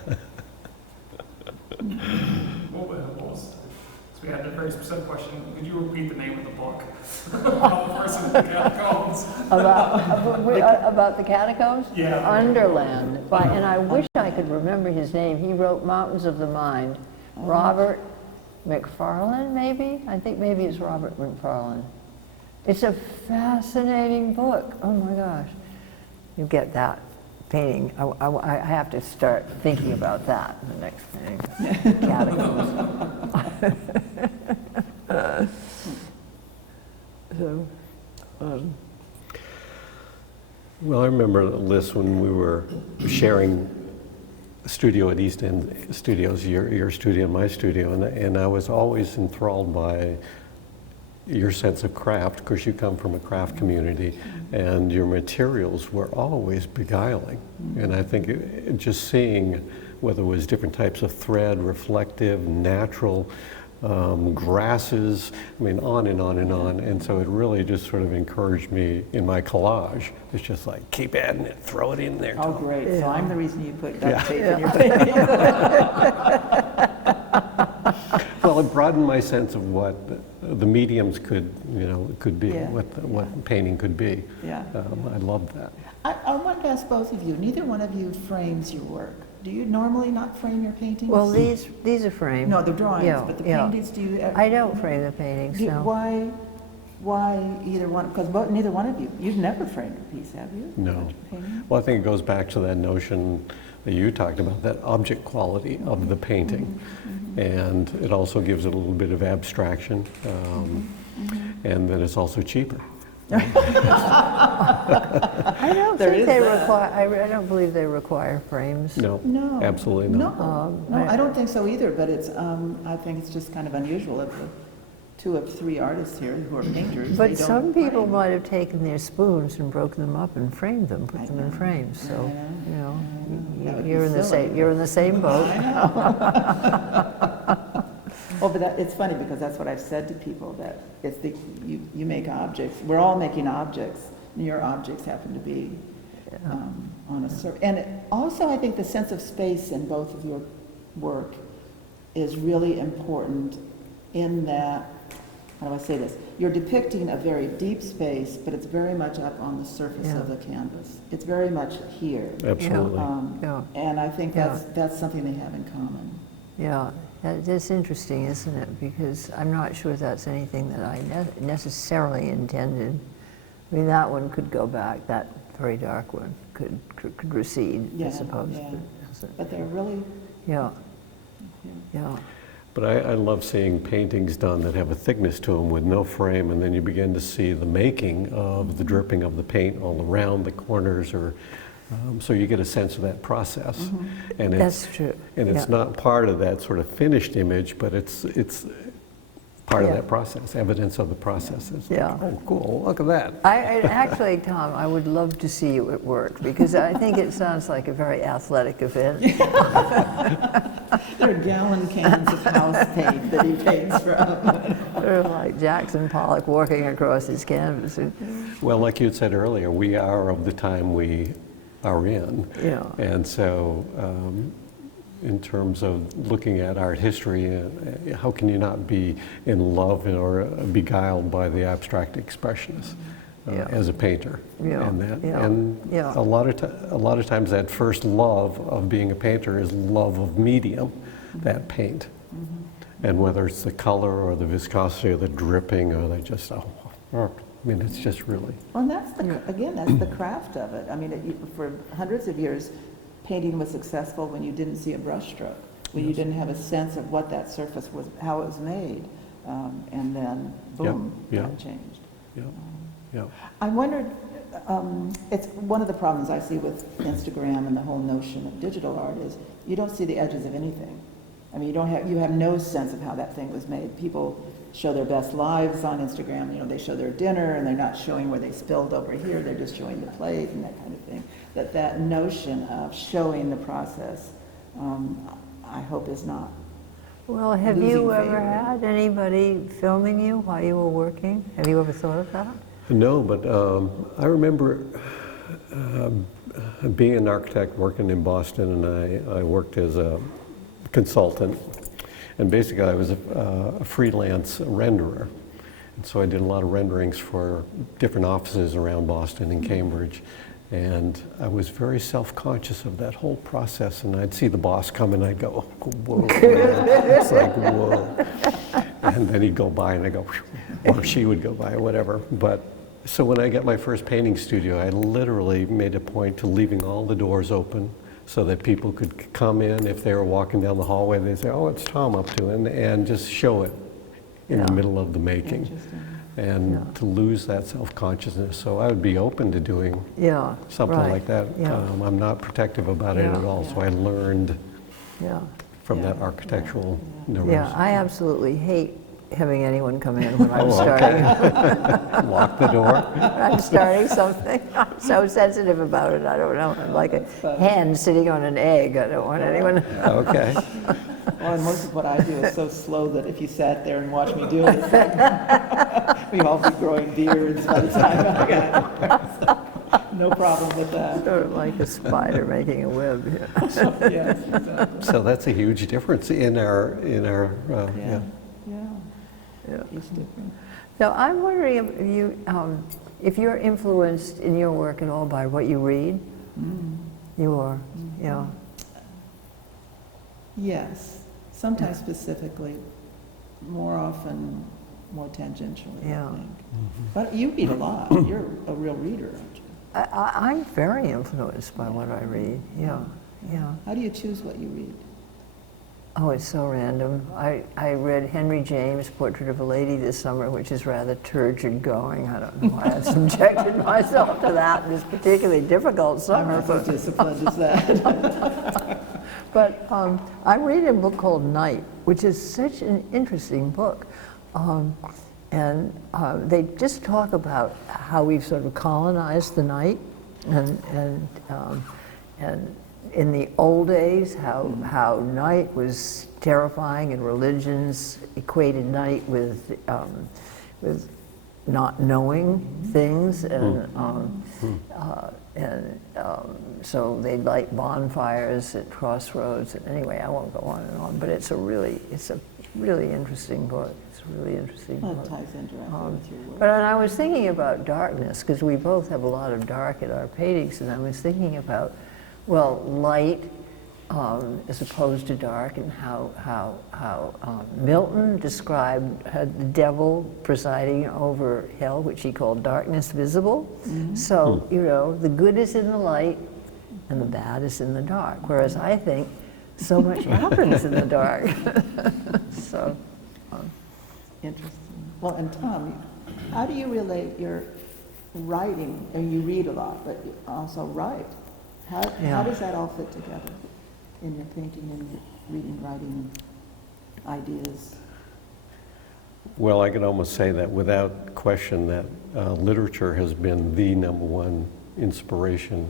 we had a very specific question. Could you repeat the name of the book? About the person in the catacombs. About the catacombs? Yeah. Underland. And I wish I could remember his name. He wrote Mountains of the Mind. Robert McFarlane, maybe? I think maybe it's Robert McFarlane. It's a fascinating book. Oh my gosh. you get that painting. I have to start thinking about that in the next painting. Catacombs. So, Well, I remember, Liz, when we were sharing a studio at East End Studios, your studio and my studio, and I was always enthralled by your sense of craft, because you come from a craft community, and your materials were always beguiling. And I think just seeing whether it was different types of thread, reflective, natural, grasses, I mean, on and on and on. And so it really just sort of encouraged me in my collage. It's just like, keep adding it, throw it in there. Oh, Tom. great. Yeah. So I'm the reason you put duct Yeah. tape in your painting. Well, it broadened my sense of what the mediums could, could be, Yeah, what painting could be. Yeah. I loved that. I want to ask both of you, neither one of you frames your work. Do you normally not frame your paintings? well, these are framed. No, the drawings, Yeah, but the yeah. paintings, do you? I don't frame the paintings, no. Why either one? Because neither one of you, you've never framed a piece, have you? No. Painting? Well, I think it goes back to that notion that you talked about, that object quality of the painting. And it also gives it a little bit of abstraction. And then it's also cheaper. I don't There think is they that. require, I don't believe they require frames. No, No. absolutely not. No, I don't think so either, but it's, I think it's just kind of unusual of the 2 of 3 artists here who are painters. they But don't some people frame. might have taken their spoons and broken them up and framed them, put I them in know. frames, so, I you know, That would be you're in the silly. same, you're in the same boat. Oh, but it's funny because that's what I've said to people, that it's you make objects, we're all making objects, and your objects happen to be on a surface. And also, I think the sense of space in both of your work is really important in that, how do I say this? You're depicting a very deep space, but it's very much up on the surface Yeah. of the canvas. It's very much here. Absolutely. Yeah. And I think Yeah. that's something they have in common. Yeah, that's interesting, isn't it? Because I'm not sure that's anything that I necessarily intended. I mean, that one could go back, that very dark one could recede, I Yeah, suppose. yeah. But- But they're really, Yeah, yeah. But I love seeing paintings done that have a thickness to them with no frame, and then you begin to see the making of the dripping of the paint all around the corners, or so you get a sense of that process. And That's true. And it's Yeah. not part of that sort of finished image, but it's part of Yeah. that process, evidence of the process. It's like, Yeah. oh, cool, look at that. Actually, Tom, I would love to see you at work, because I think it sounds like a very athletic event. they're gallon cans of house paint that he paints from. Sort of like Jackson Pollock walking across his canvas. Well, like you had said earlier, we are of the time we are in. Yeah. And so, in terms of looking at art history, how can you not be in love or beguiled by the abstract expressionist Yeah. as a painter? Yeah, And that, yeah, and yeah. a lot of times that first love of being a painter is love of medium, that paint. And whether it's the color or the viscosity or the dripping or they just, I mean, it's just really. Well, and that's again, that's the craft of it. I mean, for hundreds of years, painting was successful when you didn't see a brushstroke, when you didn't have a sense of what that surface was, how it was made, and then boom, Yeah, yeah. that changed. Yeah, yeah. I wondered, it's one of the problems I see with Instagram and the whole notion of digital art is you don't see the edges of anything. I mean, you have no sense of how that thing was made. People show their best lives on Instagram. You know, they show their dinner and they're not showing where they spilled over here. They're just showing the plate and that kind of thing. That notion of showing the process, I hope is not. Well, have Losing you ever favor. had anybody filming you while you were working? Have you ever thought of that? No, but I remember being an architect working in Boston, and I worked as a consultant, and basically I was a freelance renderer. And so I did a lot of renderings for different offices around Boston and Cambridge, and I was very self-conscious of that whole process, and I'd see the boss come and I'd go, oh, whoa, man. It's like, whoa. And then he'd go by and I'd go, or she would go by, or whatever. But So when I got my first painting studio, I literally made a point to leaving all the doors open so that people could come in. If they were walking down the hallway, they'd say, "Oh, it's Tom up to," and just show it in the middle of the making. Interesting. And to lose that self-consciousness. So I would be open to doing something right. like that. Yeah. I'm not protective about it at all, so I learned Yeah. from that architectural neuroscience. Yeah, I absolutely hate having anyone come in when I'm starting. Lock the door. I'm starting something. I'm so sensitive about it. I don't know. I'm like a hen sitting on an egg. I don't want anyone. Okay. Well, and most of what I do is so slow that if you sat there and watched me do it, we'd all be growing beards by the time I got it. No problem with that. Sort of like a spider making a web. Yeah. Yes, exactly. So that's a huge difference in our Yeah. Yeah. It's different. So I'm wondering if you're influenced in your work at all by what you read. You are. Yeah. Yes, sometimes specifically, more often more tangentially, Yeah. I think. But you read a lot. You're a real reader, aren't you? I'm very influenced by what I read. Yeah. Yeah. How do you choose what you read? Oh, it's so random. I read Henry James' Portrait of a Lady this summer, which is rather turgid going. I don't know why I've subjected myself to that in this particularly difficult summer. I'm not so disciplined as that. But I'm reading a book called Night, which is such an interesting book. And they just talk about how we've sort of colonized the night, and in the old days, how night was terrifying, and religions equated night with not knowing things, and so they'd light bonfires at crossroads. And anyway, I won't go on and on, but it's a really interesting book. It's a really interesting Well, book. it ties in directly with your work. But I was thinking about darkness, because we both have a lot of dark in our paintings, and I was thinking about, well, light as opposed to dark, and how Milton described the devil presiding over hell, which he called darkness visible. So, you know, the good is in the light and the bad is in the dark, whereas I think so much happens in the dark. So, Interesting. Well, and Tom, how do you relate your writing, and you read a lot, but you also write? How does that all fit together in your painting and your reading, writing, ideas? Well, I can almost say that without question that literature has been the #1 inspiration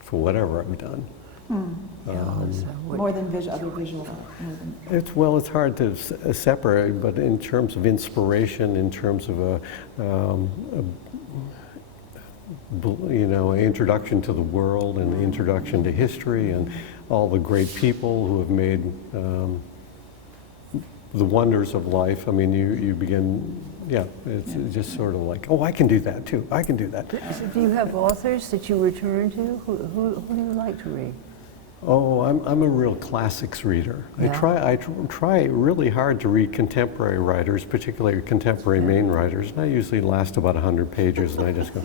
for whatever I've done. More than other visual art? It's hard to separate, but in terms of inspiration, in terms of introduction to the world and the introduction to history and all the great people who have made the wonders of life. I mean, you begin, it's just sort of like, oh, I can do that too. I can do that too. so do you have authors that you return to? Who do you like to read? Oh, I'm a real classics reader. Yeah. I try really hard to read contemporary writers, particularly contemporary Maine writers, and I usually last about 100 pages, and I just go,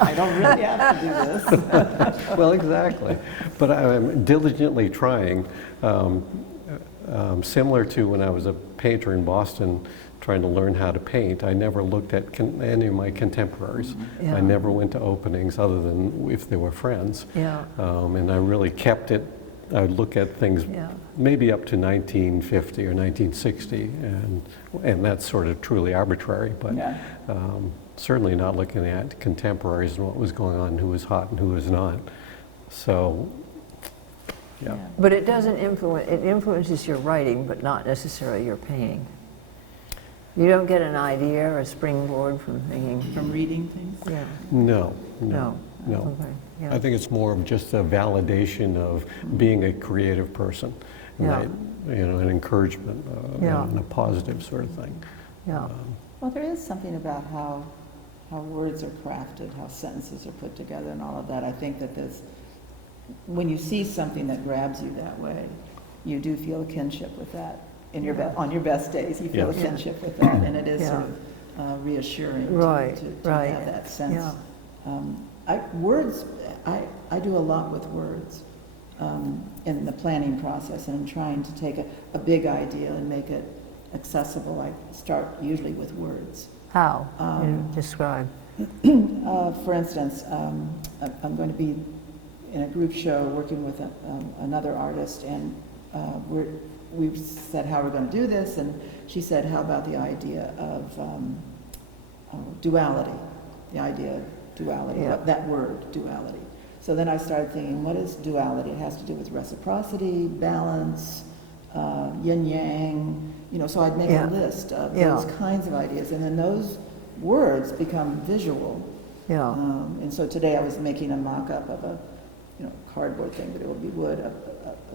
I don't really have to do this. well, exactly. But I'm diligently trying, similar to when I was a painter in Boston, trying to learn how to paint. I never looked at any of my contemporaries. Yeah. I never went to openings other than if they were friends. Yeah. And I really kept it. I'd look at things maybe up to 1950 or 1960, and that's sort of truly arbitrary, but certainly not looking at contemporaries and what was going on, who was hot and who was not. So, yeah. But it doesn't influence, it influences your writing, but not necessarily your painting. You don't get an idea or a springboard from thinking. From reading things? Yeah. No. Okay. Yeah. I think it's more of just a validation of being a creative person, and an encouragement, and a positive sort of thing. Yeah. Well, there is something about how words are crafted, how sentences are put together and all of that. I think that when you see something that grabs you that way, you do feel a kinship with that. On your best days, you feel a kinship with that, and it is sort of reassuring Right, to right, have that sense. yeah. Words, I do a lot with words in the planning process, and trying to take a big idea and make it accessible. I start usually with words. How? Describe. For instance, I'm going to be in a group show working with another artist, and we've said how we're going to do this, and she said, how about the idea of duality, the idea of duality, Yeah. that word, duality. So then I started thinking, what is duality? It has to do with reciprocity, balance, yin-yang, so I'd make Yeah. a list of Yeah. those kinds of ideas, and then those words become visual. Yeah. And so today I was making a mock-up of a cardboard thing, but it will be wood, a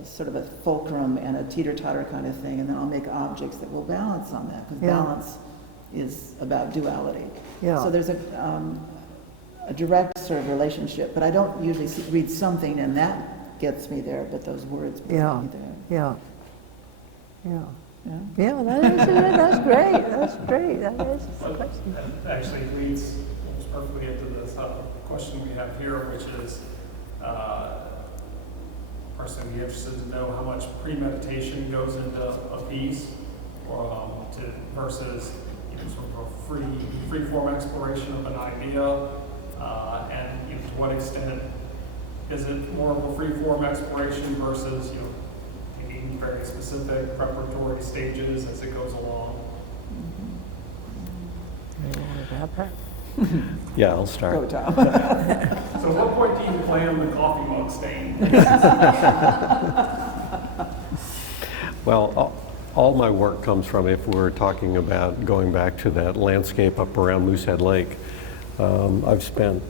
sort of a fulcrum and a teeter-totter kind of thing, and then I'll make objects that will balance on that, because Yeah. balance is about duality. Yeah. So there's a direct sort of relationship, but I don't usually read something and that gets me there, but those words bring Yeah. me there. Yeah. Yeah. Yeah? Yeah, that's great. That's great. That is the question. That actually leads almost perfectly into this question we have here, which is, personally, be interested to know how much premeditation goes into a piece, versus sort of a free form exploration of an idea, and to what extent is it more of a free form exploration versus taking very specific preparatory stages as it goes along. About that? Yeah, I'll start. Go, Tom. So at what point do you plan the coffee mug stain? Well, all my work comes from, if we're talking about going back to that landscape up around Moosehead Lake, I've spent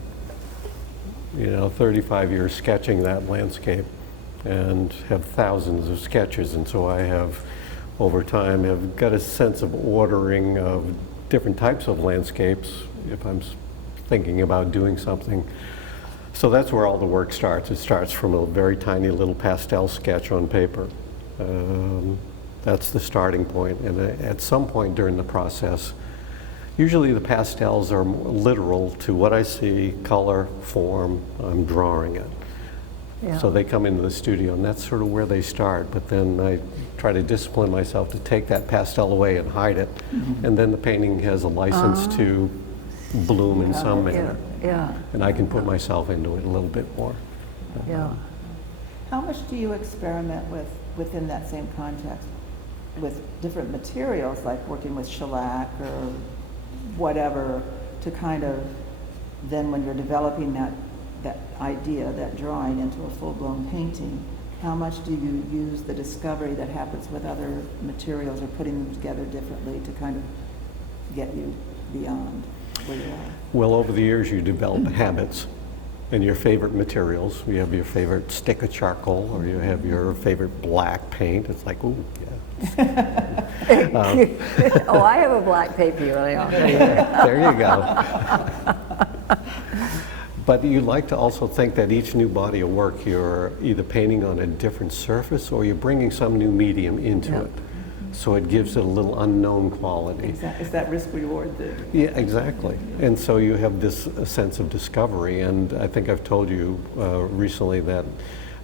35 years sketching that landscape and have thousands of sketches, and so I have over time have got a sense of ordering of different types of landscapes if I'm thinking about doing something. So that's where all the work starts. It starts from a very tiny little pastel sketch on paper. That's the starting point, and at some point during the process, usually the pastels are literal to what I see, color, form, I'm drawing it. Yeah. So they come into the studio, and that's sort of where they start. But then I try to discipline myself to take that pastel away and hide it, and then the painting has a license to bloom in some manner. Yeah. And I can put myself into it a little bit more. Yeah. How much do you experiment within that same context with different materials, like working with shellac or whatever, to kind of then when you're developing that idea, that drawing into a full-blown painting, how much do you use the discovery that happens with other materials or putting them together differently to kind of get you beyond where you are? Well, over the years you develop habits and your favorite materials. You have your favorite stick of charcoal, or you have your favorite black paint. It's like, ooh, yeah. Oh, I have a black paper early on. There you go. But you like to also think that each new body of work, you're either painting on a different surface or you're bringing some new medium into Yeah. it. So it gives it a little unknown quality. Is that risk-reward thing? Yeah, exactly. And so you have this sense of discovery. And I think I've told you recently that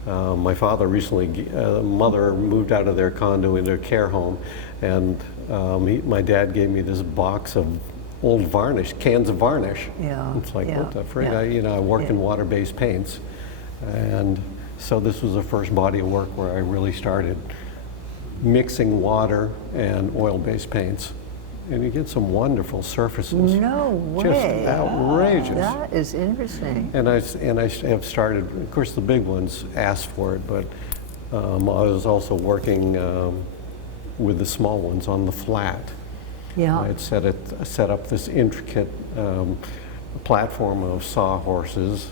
my father mother moved out of their condo into a care home, and my dad gave me this box of old varnish, cans of varnish. Yeah, It's like, yeah, what the frig? yeah. I worked in Yeah. water-based paints, and so this was the first body of work where I really started mixing water and oil-based paints, and you get some wonderful surfaces. No Just way. outrageous. That is interesting. And I have started, of course the big ones asked for it, but I was also working with the small ones on the flat. Yeah. I had set up this intricate platform of sawhorses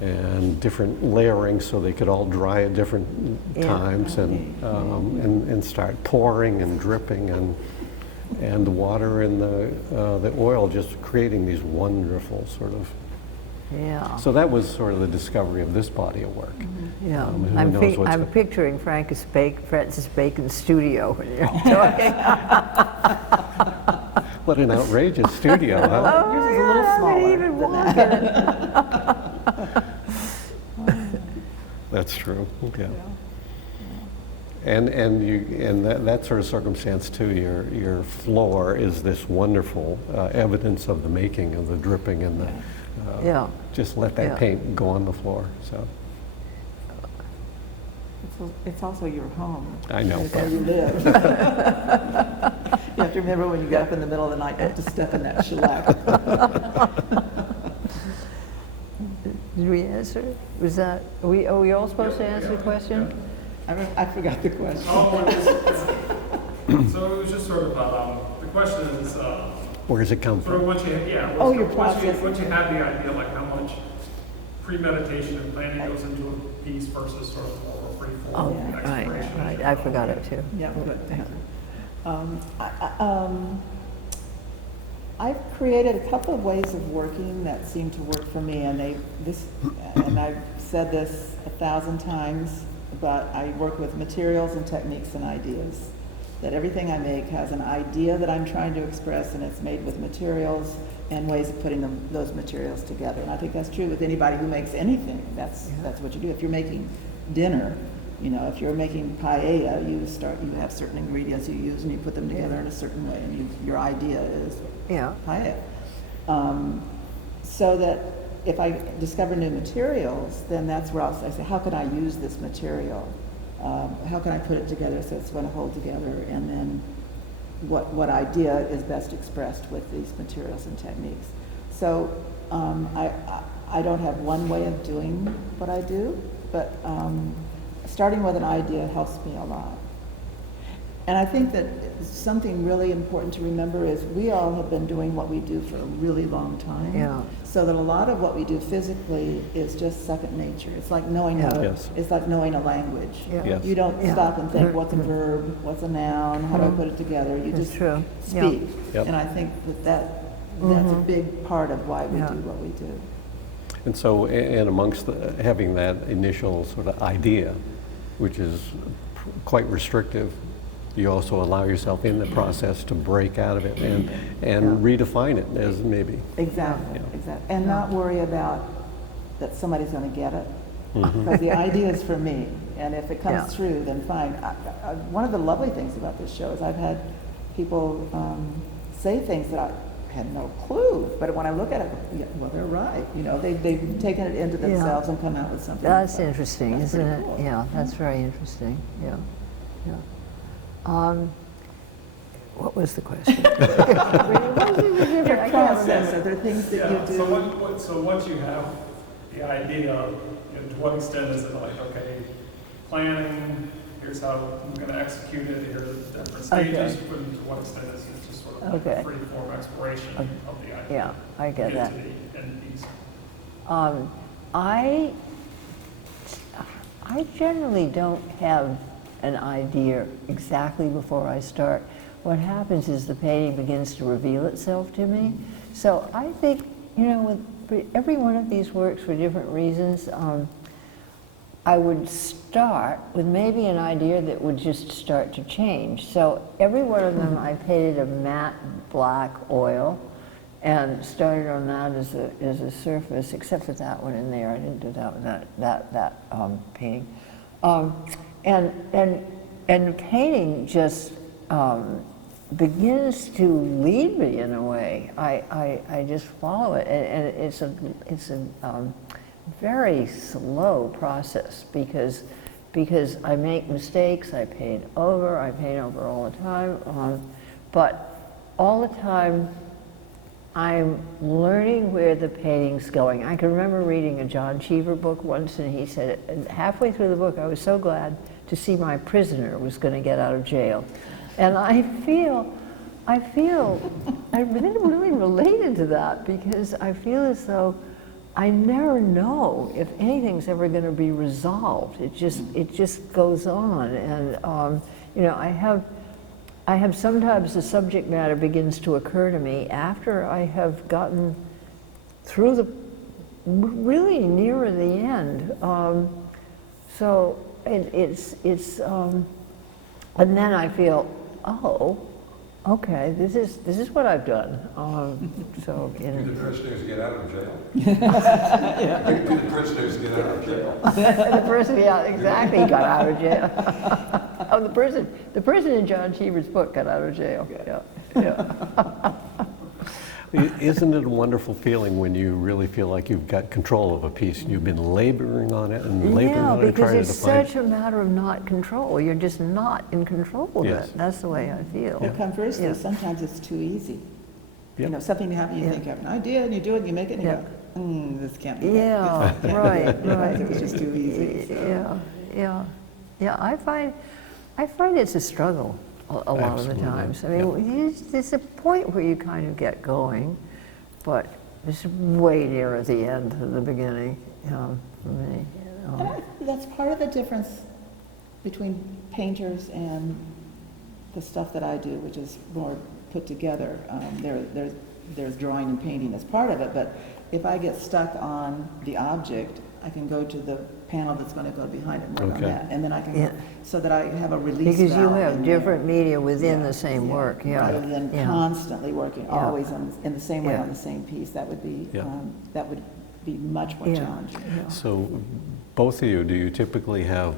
and different layering so they could all dry at different times, and start pouring and dripping, and the water and the oil just creating these wonderful sort of. Yeah. So that was sort of the discovery of this body of work. Yeah. Who I'm knows what's I'm go- picturing Francis Bacon's studio when you're talking. What an outrageous studio, huh? Yours is a little I smaller didn't even than walk that. in it. That's true, yeah. And that sort of circumstance too, your floor is this wonderful evidence of the making of the dripping and the, Yeah. just let that Yeah. paint go on the floor, so. It's also your home. I know. It's where you live. You have to remember when you get up in the middle of the night, not to step in that shellac. Did we answer? Was that, are we all supposed to answer the question? I forgot the question. Oh, so it was just sort of, the question is, Where does it come sort of from? once you, yeah, Oh, your once you process. have the idea, like how much premeditation and planning goes into a piece versus sort of more free Oh, form right, exploration. right, I forgot it too. Yeah, good, thank you. I've created a couple of ways of working that seem to work for me, and I've said this 1,000 times, but I work with materials and techniques and ideas. That everything I make has an idea that I'm trying to express, and it's made with materials and ways of putting those materials together. And I think that's true with anybody who makes anything. That's what you do. If you're making dinner, if you're making paella, you have certain ingredients you use and you put them together in a certain way, and your idea is paella. So that if I discover new materials, then that's where I say, how can I use this material? How can I put it together so it's going to hold together? And then what idea is best expressed with these materials and techniques? So I don't have one way of doing what I do, but starting with an idea helps me a lot. And I think that something really important to remember is we all have been doing what we do for a really long time. Yeah. So that a lot of what we do physically is just second nature. It's like knowing Yes. it's like knowing a language. Yeah. Yes. You don't Yeah. stop and think, what's a verb, what's a noun, how do I put it together? You That's just true. Yeah. speak. Yep. And I think that's a big part of why we Yeah. do what we do. And so, and amongst having that initial sort of idea, which is quite restrictive, you also allow yourself in the process to break out of it and redefine it as maybe. Exactly, Yeah. exactly. And not worry about that somebody's going to get it. Because the idea is for me. And if it comes Yeah. through, then fine. One of the lovely things about this show is I've had people say things that I had no clue. But when I look at it, yeah, well, they're right. They've taken it into themselves and come out with something. That's interesting, That's isn't pretty it? cool. Yeah, that's very interesting. Yeah, yeah. What was the question? Your process, are there things that Yeah, you do? so once you have the idea, to what extent is it like, okay, planning, here's how I'm going to execute it, here are the different stages, but to what extent is it just sort of like Okay. a free form exploration of the idea? Yeah, I get that. Into the end piece. I generally don't have an idea exactly before I start. What happens is the painting begins to reveal itself to me. So I think, with every one of these works for different reasons, I would start with maybe an idea that would just start to change. So every one of them I painted a matte black oil and started on that as a surface, except for that one in there. I didn't do that with that painting. And the painting just begins to lead me in a way. I just follow it, and it's a very slow process because I make mistakes. I paint over all the time, but all the time I'm learning where the painting's going. I can remember reading a John Cheever book once, and he said, and halfway through the book, I was so glad to see my prisoner was going to get out of jail. And I really related to that, because I feel as though I never know if anything's ever going to be resolved. It just goes on, and I have sometimes the subject matter begins to occur to me after I have gotten through the really nearer the end. So it's and then I feel, okay, this is what I've done. So, you know. Do the prisoners get out of jail? Do the prisoners get out of jail? The person, yeah, exactly, got out of jail. Oh, the person in John Cheever's book got out of jail. Yeah, yeah. Isn't it a wonderful feeling when you really feel like you've got control of a piece and you've been laboring on it and laboring on it, because trying to it's define such a matter of not control. You're just not in control of Yes. it. That's the way I feel. Well, conversely, Yeah. sometimes it's too easy. Yep. You know, something happens, you Yeah. think you have an idea, and you do it, and you make it, and you Yeah. go, this can't be Yeah, that. right, right. It was just too easy. So. Yeah. I find it's a struggle a lot of the Absolutely. times. I mean, there's a point where you kind of get going, but it's way nearer the end than the beginning, for me. And I think that's part of the difference between painters and the stuff that I do, which is more put together. There's drawing and painting as part of it, but if I get stuck on the object, I can go to the panel that's going to go behind it and work on Okay. that, and then I can, Yeah. so that I have a release Because you valve have in there. different media within Yeah, the same yeah. work, yeah. Rather than Yeah. constantly working, Yeah. always in the same way Yeah. on the same piece, that would be Yeah. much more Yeah. challenging. Yeah. So both of you, do you typically have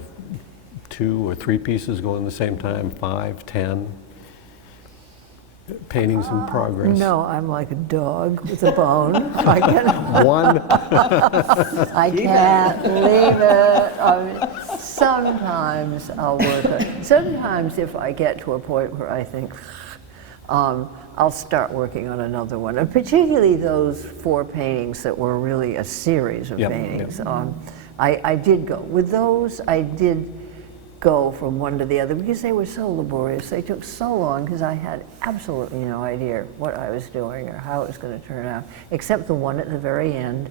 2 or 3 pieces going at the same time, 5, 10 paintings in progress? No, I'm like a dog with a bone. One? I can't leave it. Sometimes I'll work it. Sometimes if I get to a point where I think, I'll start working on another one. And particularly those 4 paintings that were really a series of Yep, paintings. yep. I did go. With those, I did go from one to the other because they were so laborious. They took so long because I had absolutely no idea what I was doing or how it was going to turn out, except the one at the very end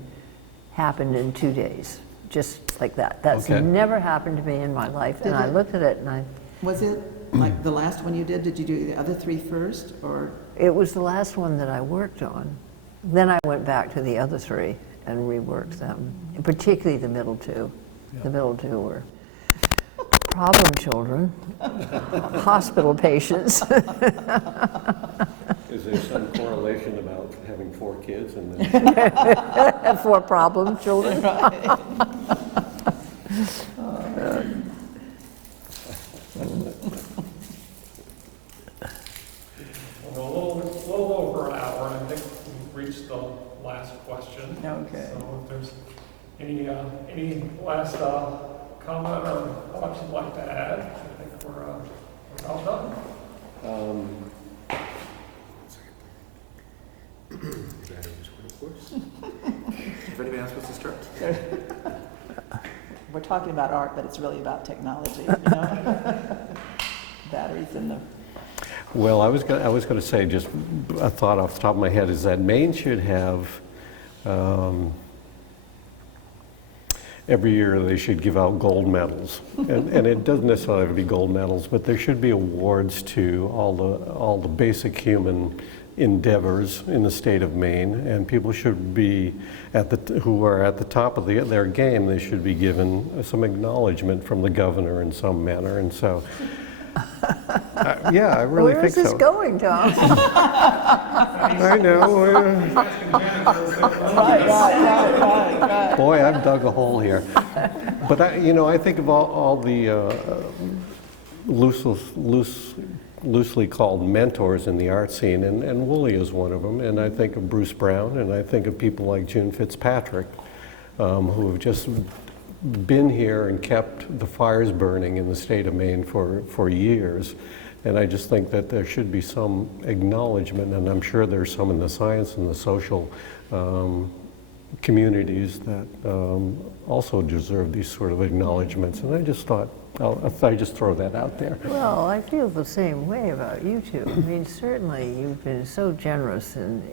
happened in 2 days, just like that. That's Okay. never happened to me in my life. And Did I it- looked at it and Was it like the last one you did you do the other 3 first, or? it was the last one that I worked on. Then I went back to the other 3 and reworked them, particularly the middle 2. The middle 2 were problem children, hospital patients. Is there some correlation about having 4 kids and then? 4 problem children. We're a little over an hour, and I think we've reached the last question. Okay. So if there's any last comment or thoughts you'd like to add, I think we're all done. If anybody else wants to start? We're talking about art, but it's really about technology, you know? Batteries in the... Well, I was going to say, just a thought off the top of my head, is that Maine should have, every year they should give out gold medals. And it doesn't necessarily have to be gold medals, but there should be awards to all the basic human endeavors in the state of Maine, and people should be, who are at the top of their game, they should be given some acknowledgement from the governor in some manner. And so, yeah, I really Where think is this so. going, Tom? I know. Right. Boy, I've dug a hole here. But I think of all the loosely called mentors in the art scene, and Woolley is one of them. And I think of Bruce Brown, and I think of people like June Fitzpatrick, who have just been here and kept the fires burning in the state of Maine for years. And I just think that there should be some acknowledgement, and I'm sure there's some in the science and the social communities that also deserve these sort of acknowledgements. And I just thought, I just throw that out there. Well, I feel the same way about you two. I mean, certainly you've been so generous in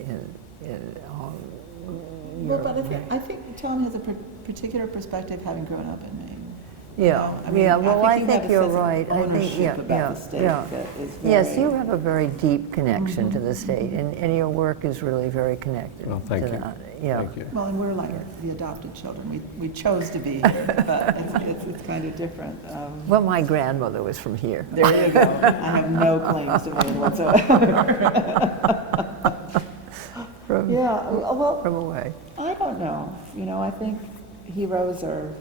Well, but I think Tom has a particular perspective, having grown up in Maine. you Yeah, know? I mean, yeah, well, I you think have a you're sense of right. I think, ownership yeah, about yeah, the state yeah. that is Yes, very- you have a very deep connection to the state, and your work is really very connected Well, thank to you. that. Yeah. Thank you. Well, and we're like the adopted children. We chose to be here, but it's kind of different. Well, my grandmother was from here. There you go. I have no claims to Maine whatsoever. From, Yeah, well, from away. I don't know. You know, I think heroes are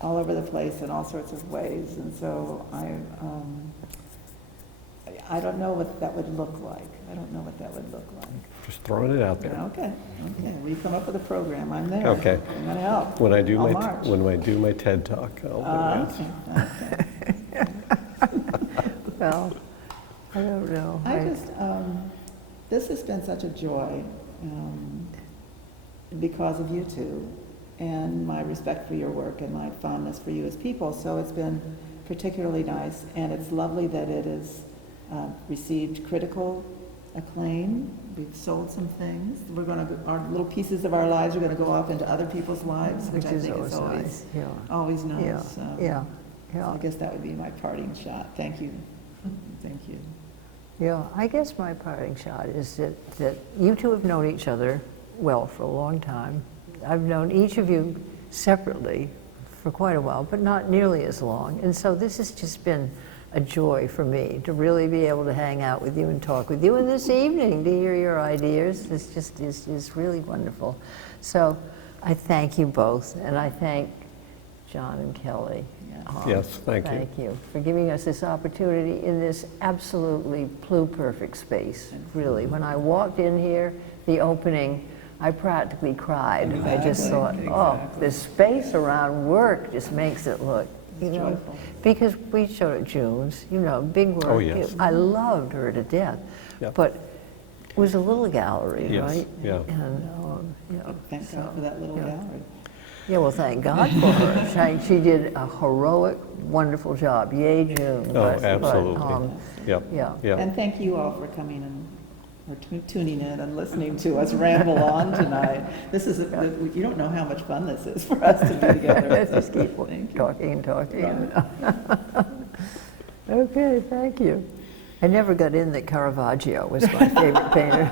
all over the place in all sorts of ways, and so I don't know what that would look like. I don't know what that would look like. Just throwing it out there. Okay, we come up with a program, I'm there. Okay. I'm gonna help. When I do I'll my march. when I do my TED talk, I'll do it. Okay. Well, I don't know. I just, this has been such a joy because of you two and my respect for your work and my fondness for you as people. So it's been particularly nice, and it's lovely that it has received critical acclaim. We've sold some things. We're going to, our little pieces of our lives are going to go off into other people's lives, which I is think is always always, nice. Yeah. always nice. Yeah, yeah, So yeah. I guess that would be my parting shot. Thank you. Thank you. Yeah, I guess my parting shot is that you two have known each other well for a long time. I've known each of you separately for quite a while, but not nearly as long. And so this has just been a joy for me to really be able to hang out with you and talk with you. And this evening, to hear your ideas, it's just is really wonderful. So I thank you both, and I thank John and Kelly. Yes, thank you. Thank you for giving us this opportunity in this absolutely pluperfect space, really. When I walked in here, the opening, I practically cried. I just thought, oh, this space around work just makes it look, you know, joyful. because we showed at June's, you know, big work. Oh, yes. I loved her to death, Yep. but it was a little gallery, Yes, right? yeah. And, you know, Thank God for that little yeah. gallery. Yeah, well, thank God for her. She did a heroic, wonderful job. Yay, June. Oh, But, absolutely. Yep. yeah. Yep. And thank you all for coming and, or tuning in and listening to us ramble on tonight. This is, you don't know how much fun this is for us to be together. Let's just keep Thank you. talking and talking. Okay, thank you. I never got in that Caravaggio was my favorite painter.